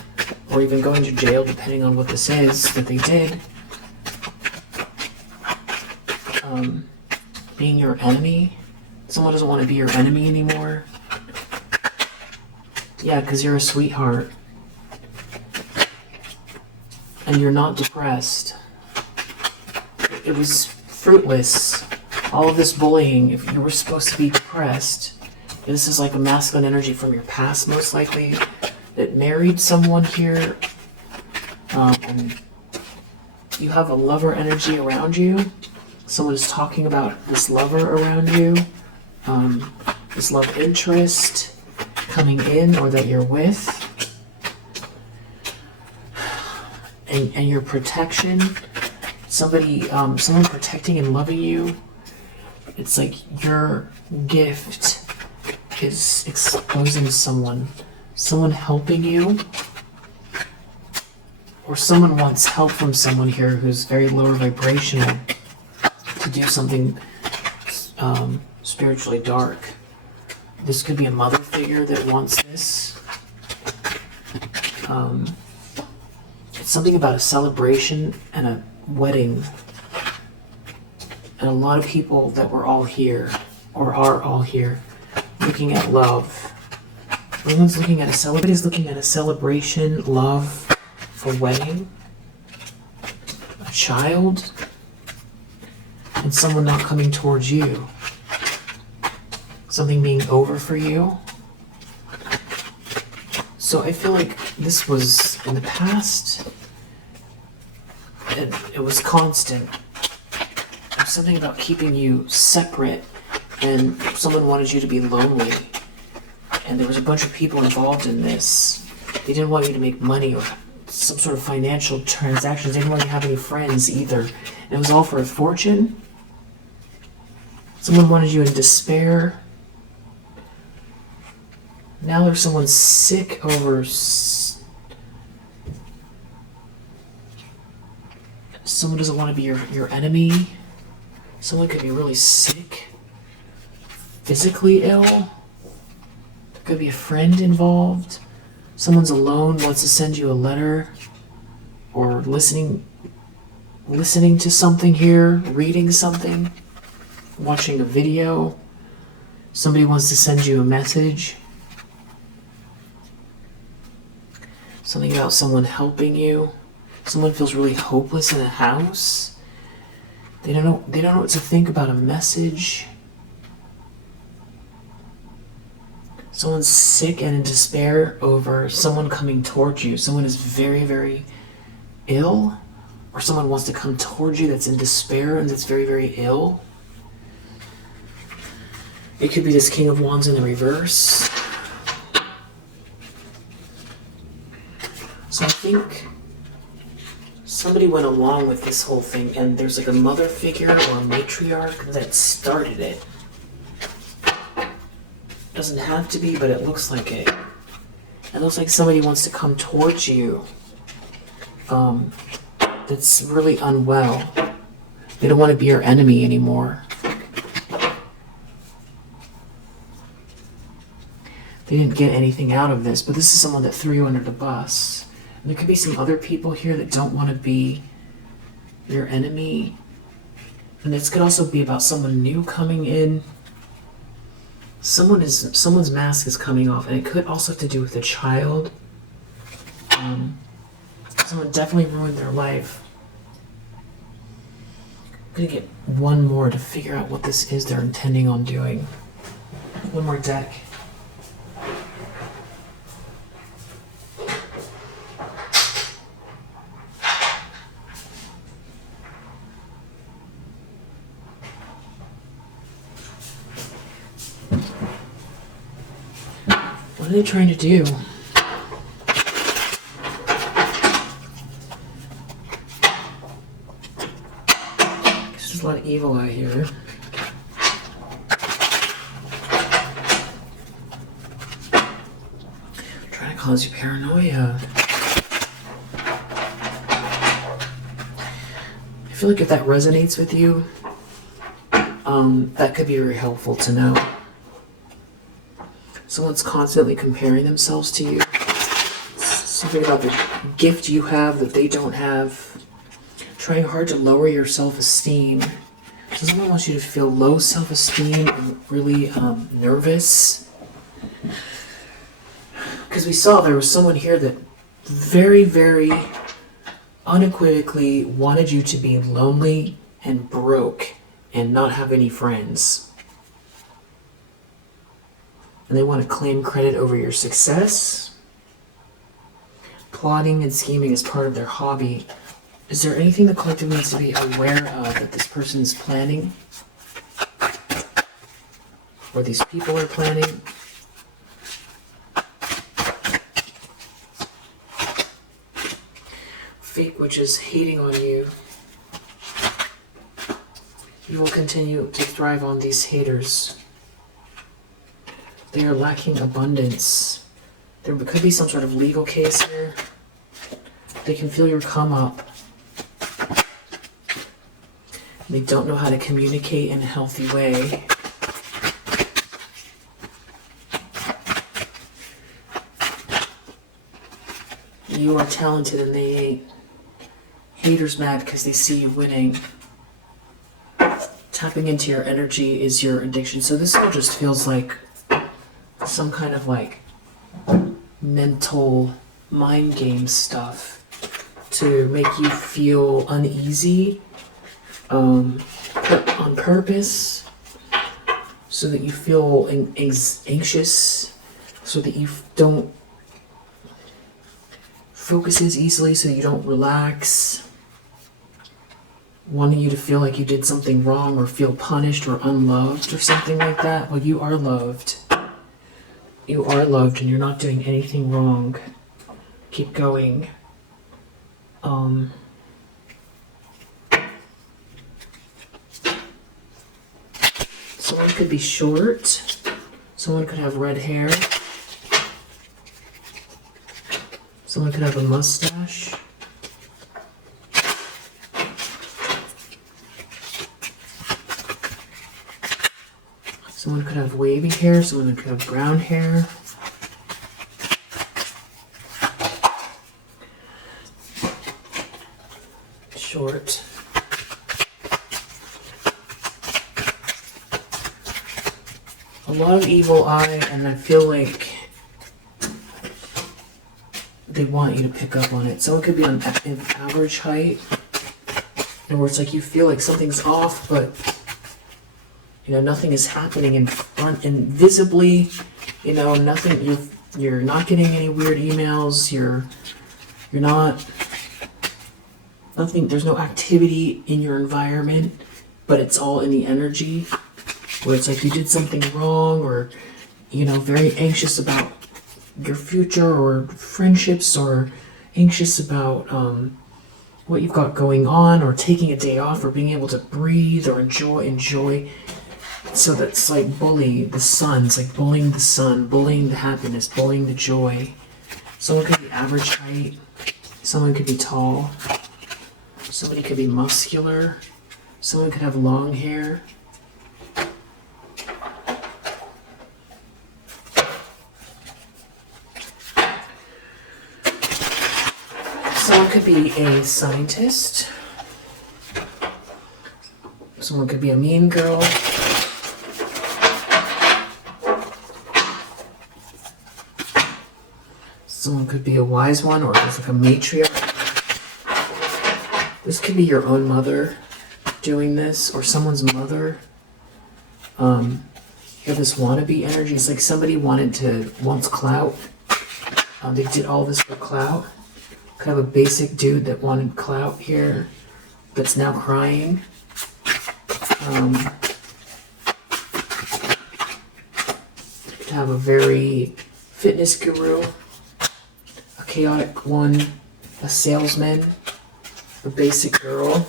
or even going to jail, depending on what this is that they did. Being your enemy. Someone doesn't want to be your enemy anymore. Yeah, because you're a sweetheart. And you're not depressed. It was fruitless. All of this bullying, if you were supposed to be depressed. This is like a masculine energy from your past, most likely, that married someone here. You have a lover energy around you. Someone is talking about this lover around you. This love interest coming in, or that you're with. And your protection. Someone protecting and loving you. It's like your gift is exposing someone helping you, or someone wants help from someone here who's very lower vibrational to do something spiritually dark. This could be a mother figure that wants this. It's something about a celebration and a wedding, and a lot of people that were all here, or are all here, looking at love. Everyone's looking at somebody's looking at a celebration, love, for wedding, a child, and someone not coming towards you. Something being over for you. So I feel like this was in the past, and it was constant. There's something about keeping you separate, and someone wanted you to be lonely. And there was a bunch of people involved in this. They didn't want you to make money or some sort of financial transactions. They didn't want you to have any friends either. And it was all for a fortune. Someone wanted you in despair. Now there's someone sick over... Someone doesn't want to be your enemy. Someone could be really sick. Physically ill. There could be a friend involved. Someone's alone, wants to send you a letter. Or listening to something here. Reading something. watching a video. Somebody wants to send you a message. Something about someone helping you. Someone feels really hopeless in a house. They don't know what to think about a message. Someone's sick and in despair over someone coming towards you. Someone is very, very ill, or someone wants to come towards you that's in despair and that's very, very ill. It could be this King of Wands in the reverse. So I think somebody went along with this whole thing, and there's like a mother figure or a matriarch that started it. Doesn't have to be, but it looks like it. It looks like somebody wants to come towards you that's really unwell. They don't want to be your enemy anymore. They didn't get anything out of this, but this is someone that threw you under the bus. And there could be some other people here that don't want to be your enemy. And this could also be about someone new coming in. Someone's mask is coming off, and it could also have to do with a child. Someone definitely ruined their life. I'm gonna get one more to figure out what this is they're intending on doing. One more deck. What are they trying to do? There's a lot of evil out here. Trying to cause you paranoia. I feel like if that resonates with you, that could be very helpful to know. Someone's constantly comparing themselves to you. Something about the gift you have that they don't have. Trying hard to lower your self-esteem. So someone wants you to feel low self-esteem and really nervous. Because we saw there was someone here that very, very unequivocally wanted you to be lonely and broke and not have any friends. And they want to claim credit over your success. Plotting and scheming is part of their hobby. Is there anything the collective needs to be aware of that this person is planning? Or these people are planning? Fake witches hating on you. You will continue to thrive on these haters. They are lacking abundance. There could be some sort of legal case here. They can feel your come up. They don't know how to communicate in a healthy way. You are talented and they ain't. Haters mad because they see you winning. Tapping into your energy is your addiction. So this all just feels like some kind of like mental mind game stuff to make you feel uneasy on purpose, so that you feel anxious, so that you don't focus as easily, so you don't relax, wanting you to feel like you did something wrong or feel punished or unloved or something like that. Well, you are loved. You are loved and you're not doing anything wrong. Keep going. Someone could be short. Someone could have red hair. Someone could have a mustache. Someone could have wavy hair, someone could have brown hair. Short. a lot of evil eye, and I feel like they want you to pick up on it. Someone could be on average height, and where it's like you feel like something's off, but you know, nothing is happening in front and visibly, you know, nothing, you're not getting any weird emails, you're not, nothing, there's no activity in your environment, but it's all in the energy, where it's like you did something wrong, or, you know, very anxious about your future, or friendships, or anxious about what you've got going on, or taking a day off, or being able to breathe, or enjoy. So that's like bully the sun. It's like bullying the sun, bullying the happiness, bullying the joy. Someone could be average height. Someone could be tall. Somebody could be muscular. Someone could have long hair. Someone could be a scientist. Someone could be a mean girl. Someone could be a wise one, or just like a matriarch. This could be your own mother doing this, or someone's mother. You have this wannabe energy. It's like somebody wants clout. They did all this for clout. Kind of a basic dude that wanted clout here, that's now crying. To have a very fitness guru, a chaotic one, a salesman, a basic girl,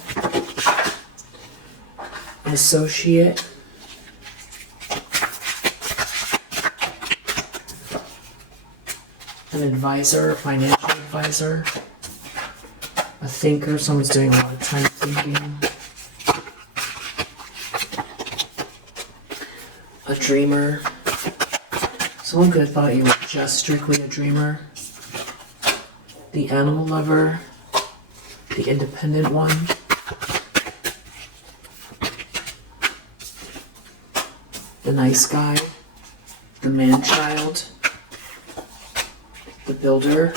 an associate, an advisor, a financial advisor, a thinker, someone's doing a lot of time thinking, a dreamer. Someone could have thought you were just strictly a dreamer. The animal lover, the independent one, the nice guy, the man-child, the builder,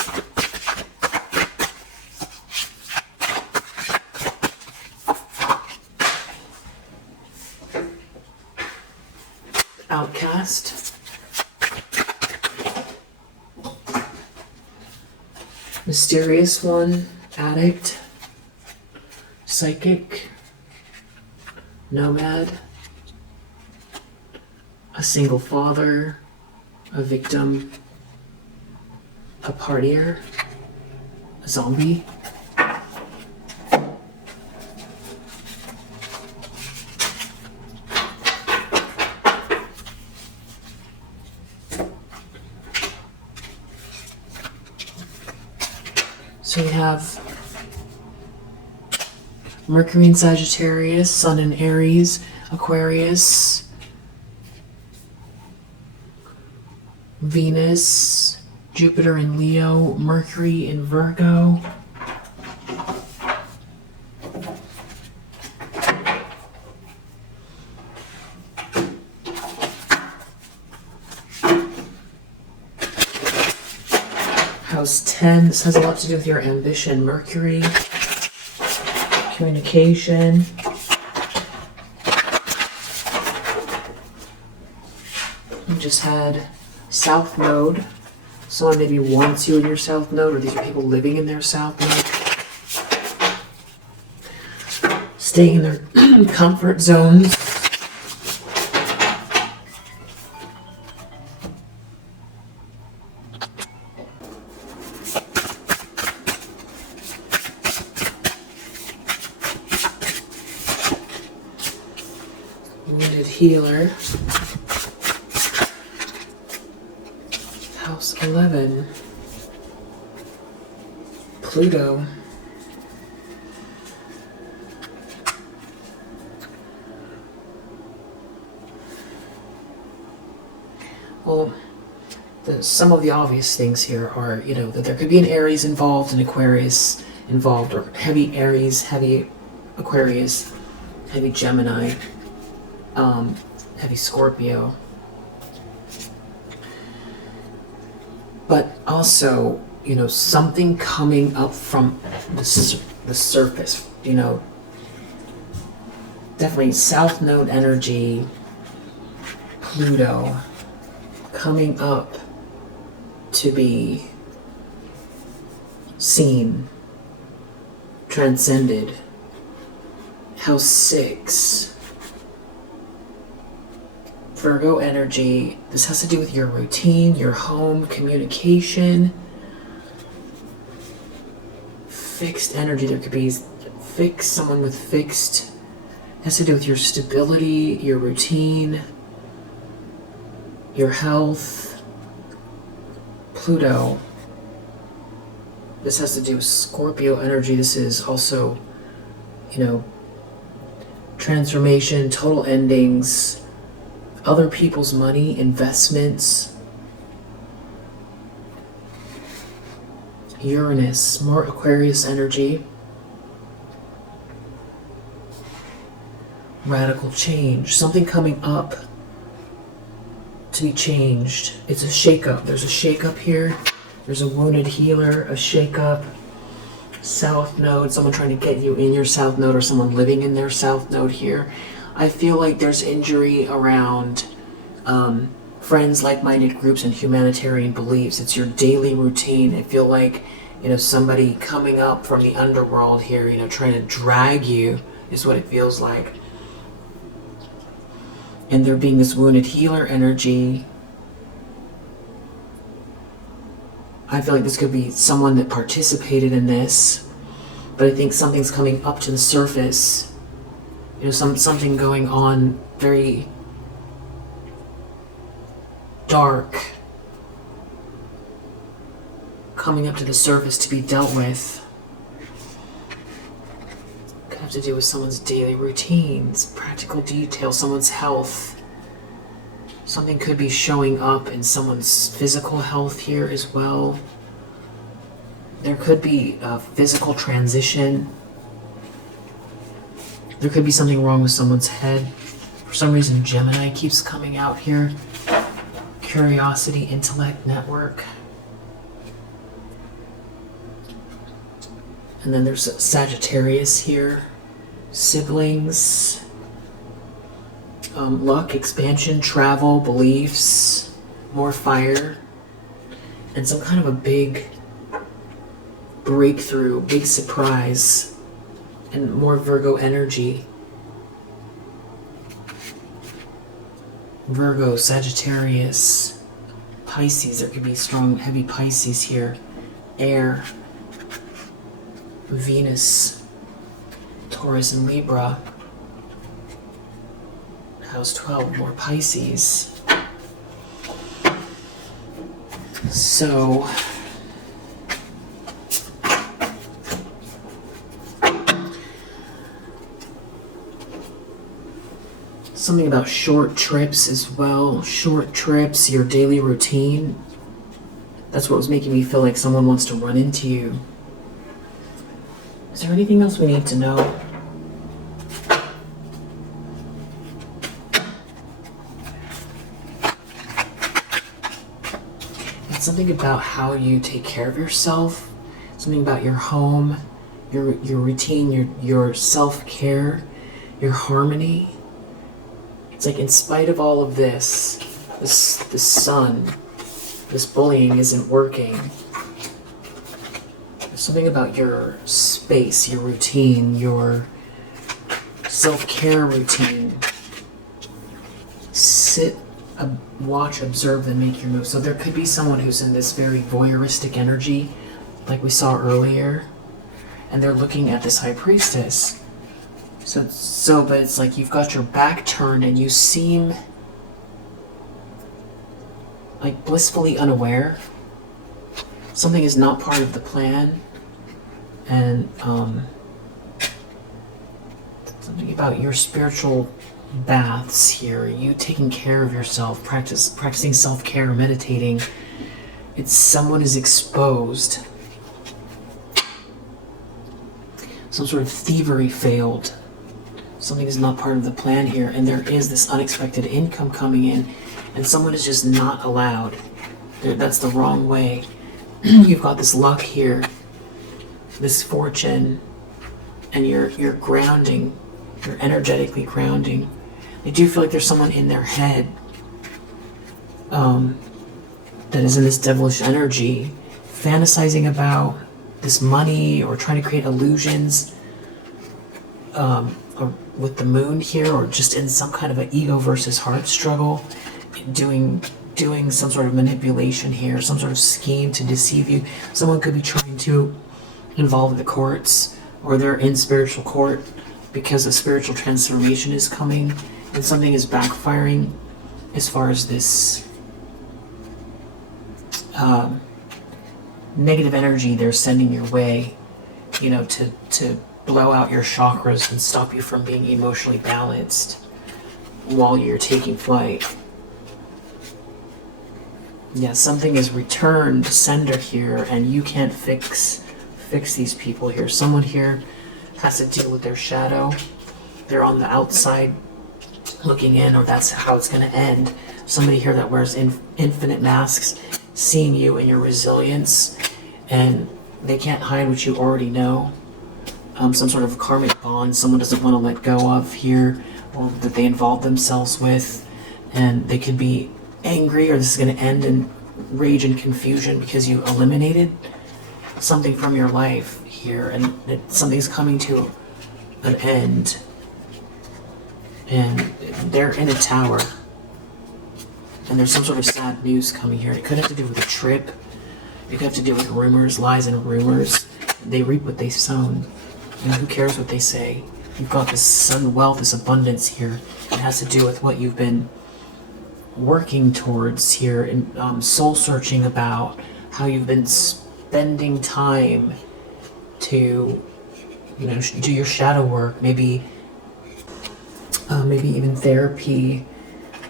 outcast, mysterious one, addict, psychic, nomad, a single father, a victim, a partier, a zombie. So we have Mercury in Sagittarius, Sun in Aries, Aquarius, Venus, Jupiter in Leo, Mercury in Virgo. House 10, this has a lot to do with your ambition. Mercury, communication. You just had South Node. Someone maybe wants you in your South Node, or these are people living in their South Node. Staying in their comfort zones. Wounded healer. House 11. Pluto. Well, some of the obvious things here are, you know, that there could be an Aries involved, an Aquarius involved, or heavy Aries, heavy Aquarius, heavy Gemini, heavy Scorpio. but also, something coming up from the surface, definitely South Node energy, Pluto coming up to be seen, transcended. House 6, Virgo energy. This has to do with your routine, your home, communication. Fixed energy. There could be someone with fixed. It has to do with your stability, your routine, your health. Pluto. This has to do with Scorpio energy. This is also, transformation, total endings, other people's money, investments. Uranus, more Aquarius energy. Radical change, something coming up to be changed. It's a shakeup. There's a shakeup here. There's a wounded healer, a shakeup. South Node, someone trying to get you in your South Node or someone living in their South Node here. I feel like there's injury around friends, like-minded groups, and humanitarian beliefs. It's your daily routine. I feel like, somebody coming up from the underworld here, trying to drag you is what it feels like. And there being this wounded healer energy. I feel like this could be someone that participated in this, but I think something's coming up to the surface. Something going on very dark, coming up to the surface to be dealt with. Could have to do with someone's daily routines, practical details, someone's health. Something could be showing up in someone's physical health here as well. There could be a physical transition. There could be something wrong with someone's head. For some reason, Gemini keeps coming out here. Curiosity, intellect, network. And then there's Sagittarius here. Siblings. Luck, expansion, travel, beliefs, more fire, and some kind of a big breakthrough, big surprise, and more Virgo energy. Virgo, Sagittarius, Pisces. There could be strong, heavy Pisces here. Air, Venus, Taurus, and Libra. House 12, more Pisces. So, something about short trips as well. Short trips, your daily routine. That's what was making me feel like someone wants to run into you. Is there anything else we need to know? Something about how you take care of yourself, something about your home, your routine, your self-care, your harmony. It's like in spite of all of this sun, this bullying isn't working. There's something about your space, your routine, your self-care routine. Sit, watch, observe, then make your move. So there could be someone who's in this very voyeuristic energy, like we saw earlier, and they're looking at this high priestess. But it's like you've got your back turned and you seem like blissfully unaware. Something is not part of the plan, and something about your spiritual baths here, you taking care of yourself, practicing self-care, meditating. It's someone is exposed. Some sort of thievery failed. Something is not part of the plan here, and there is this unexpected income coming in, and someone is just not allowed. That's the wrong way. You've got this luck here, this fortune, and you're grounding. You're energetically grounding. I do feel like there's someone in their head that is in this devilish energy, fantasizing about this money or trying to create illusions or with the moon here, or just in some kind of an ego versus heart struggle, doing some sort of manipulation here, some sort of scheme to deceive you. Someone could be trying to involve the courts, or they're in spiritual court because a spiritual transformation is coming and something is backfiring as far as this negative energy they're sending your way, to blow out your chakras and stop you from being emotionally balanced while you're taking flight. Yeah, something is returned sender here, and you can't fix these people here. Someone here has to deal with their shadow. They're on the outside looking in, or that's how it's going to end. Somebody here that wears infinite masks, seeing you and your resilience, and they can't hide what you already know. Some sort of karmic bond someone doesn't want to let go of here, or that they involve themselves with, and they could be angry, or this is going to end in rage and confusion because you eliminated something from your life here, and something's coming to an end, and they're in a tower, and there's some sort of sad news coming here. It could have to do with a trip. It could have to do with rumors, lies and rumors. They reap what they sown. Who cares what they say? You've got this sudden wealth, this abundance here. It has to do with what you've been working towards here, and soul searching about how you've been spending time to, do your shadow work. Maybe even therapy.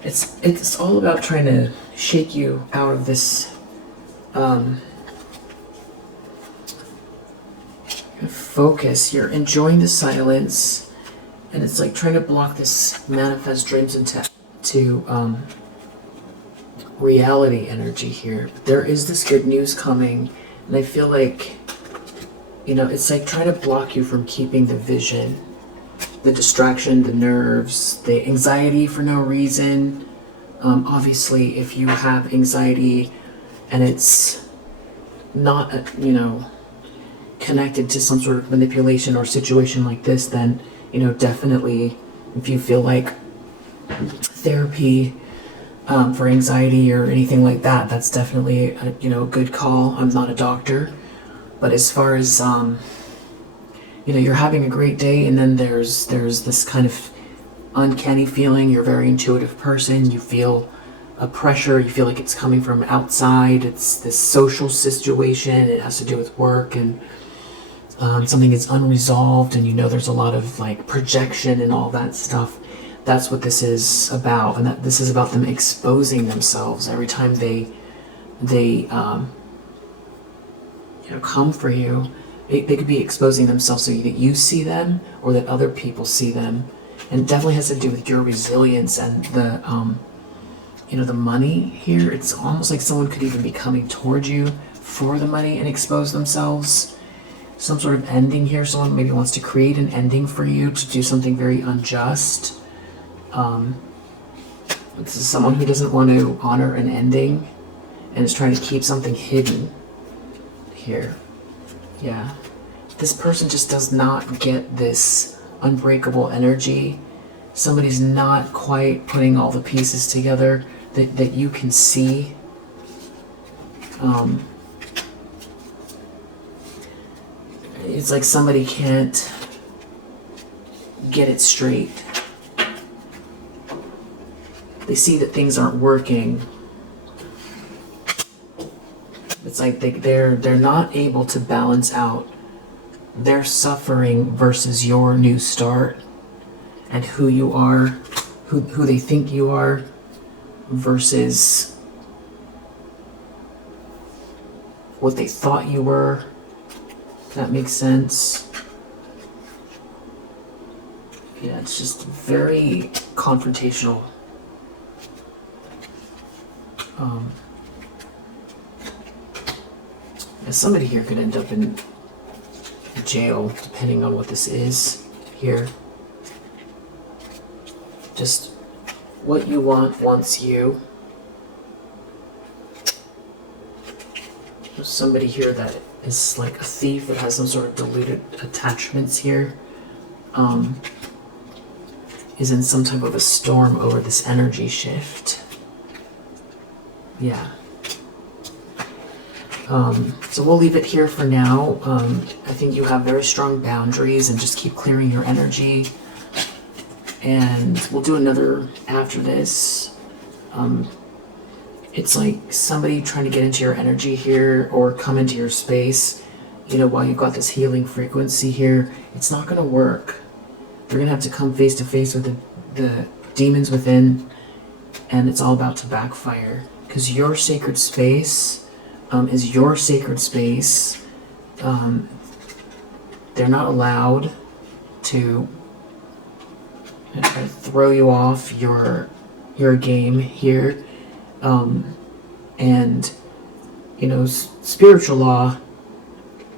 It's all about trying to shake you out of this focus. You're enjoying the silence, and it's like trying to block this manifest dreams into reality energy here. There is this good news coming, and I feel like, it's like trying to block you from keeping the vision, the distraction, the nerves, the anxiety for no reason. Obviously, if you have anxiety and it's not, connected to some sort of manipulation or situation like this, then, definitely, if you feel like therapy for anxiety or anything like that, that's definitely a good call. I'm not a doctor, but as far as you're having a great day, and then there's this kind of uncanny feeling. You're a very intuitive person. You feel a pressure. You feel like it's coming from outside. It's this social situation. It has to do with work, and something is unresolved, and there's a lot of like projection and all that stuff. That's what this is about, and that this is about them exposing themselves every time they come for you. They could be exposing themselves so that you see them, or that other people see them. And it definitely has to do with your resilience and the the money here. It's almost like someone could even be coming towards you for the money and expose themselves. Some sort of ending here. Someone maybe wants to create an ending for you to do something very unjust. This is someone who doesn't want to honor an ending and is trying to keep something hidden here. Yeah. This person just does not get this unbreakable energy. Somebody's not quite putting all the pieces together that you can see. It's like somebody can't get it straight. They see that things aren't working. It's like they're not able to balance out their suffering versus your new start, and who you are, who they think you are, versus what they thought you were. If that makes sense. Yeah, it's just very confrontational. And somebody here could end up in jail, depending on what this is here. Just what you want wants you. There's somebody here that is like a thief that has some sort of diluted attachments here. Is in some type of a storm over this energy shift. Yeah. So we'll leave it here for now. I think you have very strong boundaries, and just keep clearing your energy. And we'll do another after this. It's like somebody trying to get into your energy here or come into your space, you know, while you've got this healing frequency here. It's not going to work. They're going to have to come face to face with the demons within, and it's all about to backfire. Because your sacred space is your sacred space. They're not allowed to try to throw you off your game here. And, you know, spiritual law,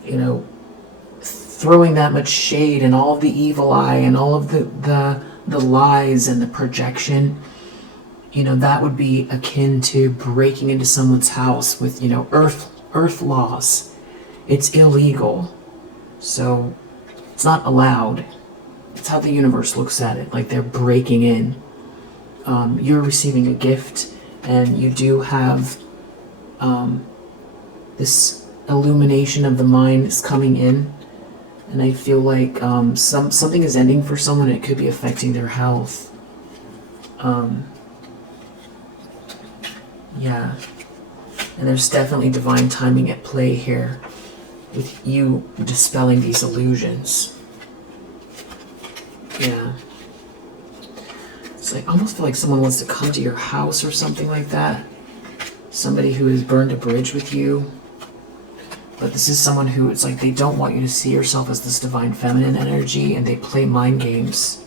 you know, throwing that much shade and all of the evil eye and all of the lies and the projection, you know, that would be akin to breaking into someone's house with, you know, earth laws. It's illegal. So it's not allowed. It's how the universe looks at it, like they're breaking in. You're receiving a gift, and you do have this illumination of the mind is coming in. And I feel like something is ending for someone. It could be affecting their health. Yeah. And there's definitely divine timing at play here with you dispelling these illusions. Yeah. It's like, I almost feel like someone wants to come to your house or something like that. Somebody who has burned a bridge with you. But this is someone who, it's like they don't want you to see yourself as this divine feminine energy, and they play mind games.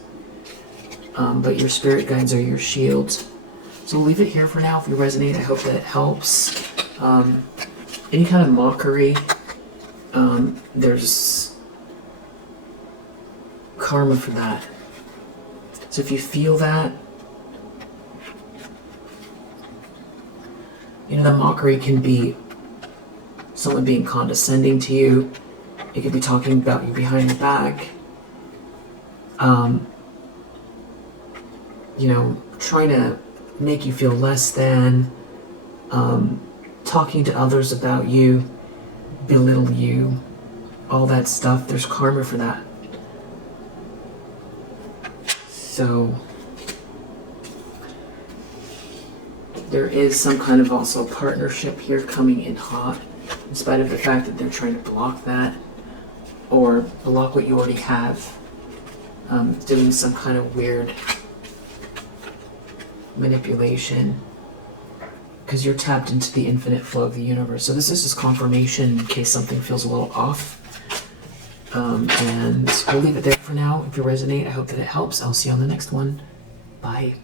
But your spirit guides are your shield. So we'll leave it here for now. If you resonate, I hope that it helps. Any kind of mockery, there's karma for that. So if you feel that, you know, the mockery can be someone being condescending to you. It could be talking about you behind your back. You know, trying to make you feel less than. Talking to others about you, belittle you, all that stuff. There's karma for that. So there is some kind of also partnership here coming in hot, in spite of the fact that they're trying to block that or block what you already have, doing some kind of weird manipulation, because you're tapped into the infinite flow of the universe. So this is just confirmation in case something feels a little off. And we'll leave it there for now. If you resonate, I hope that it helps. I'll see you on the next one. Bye.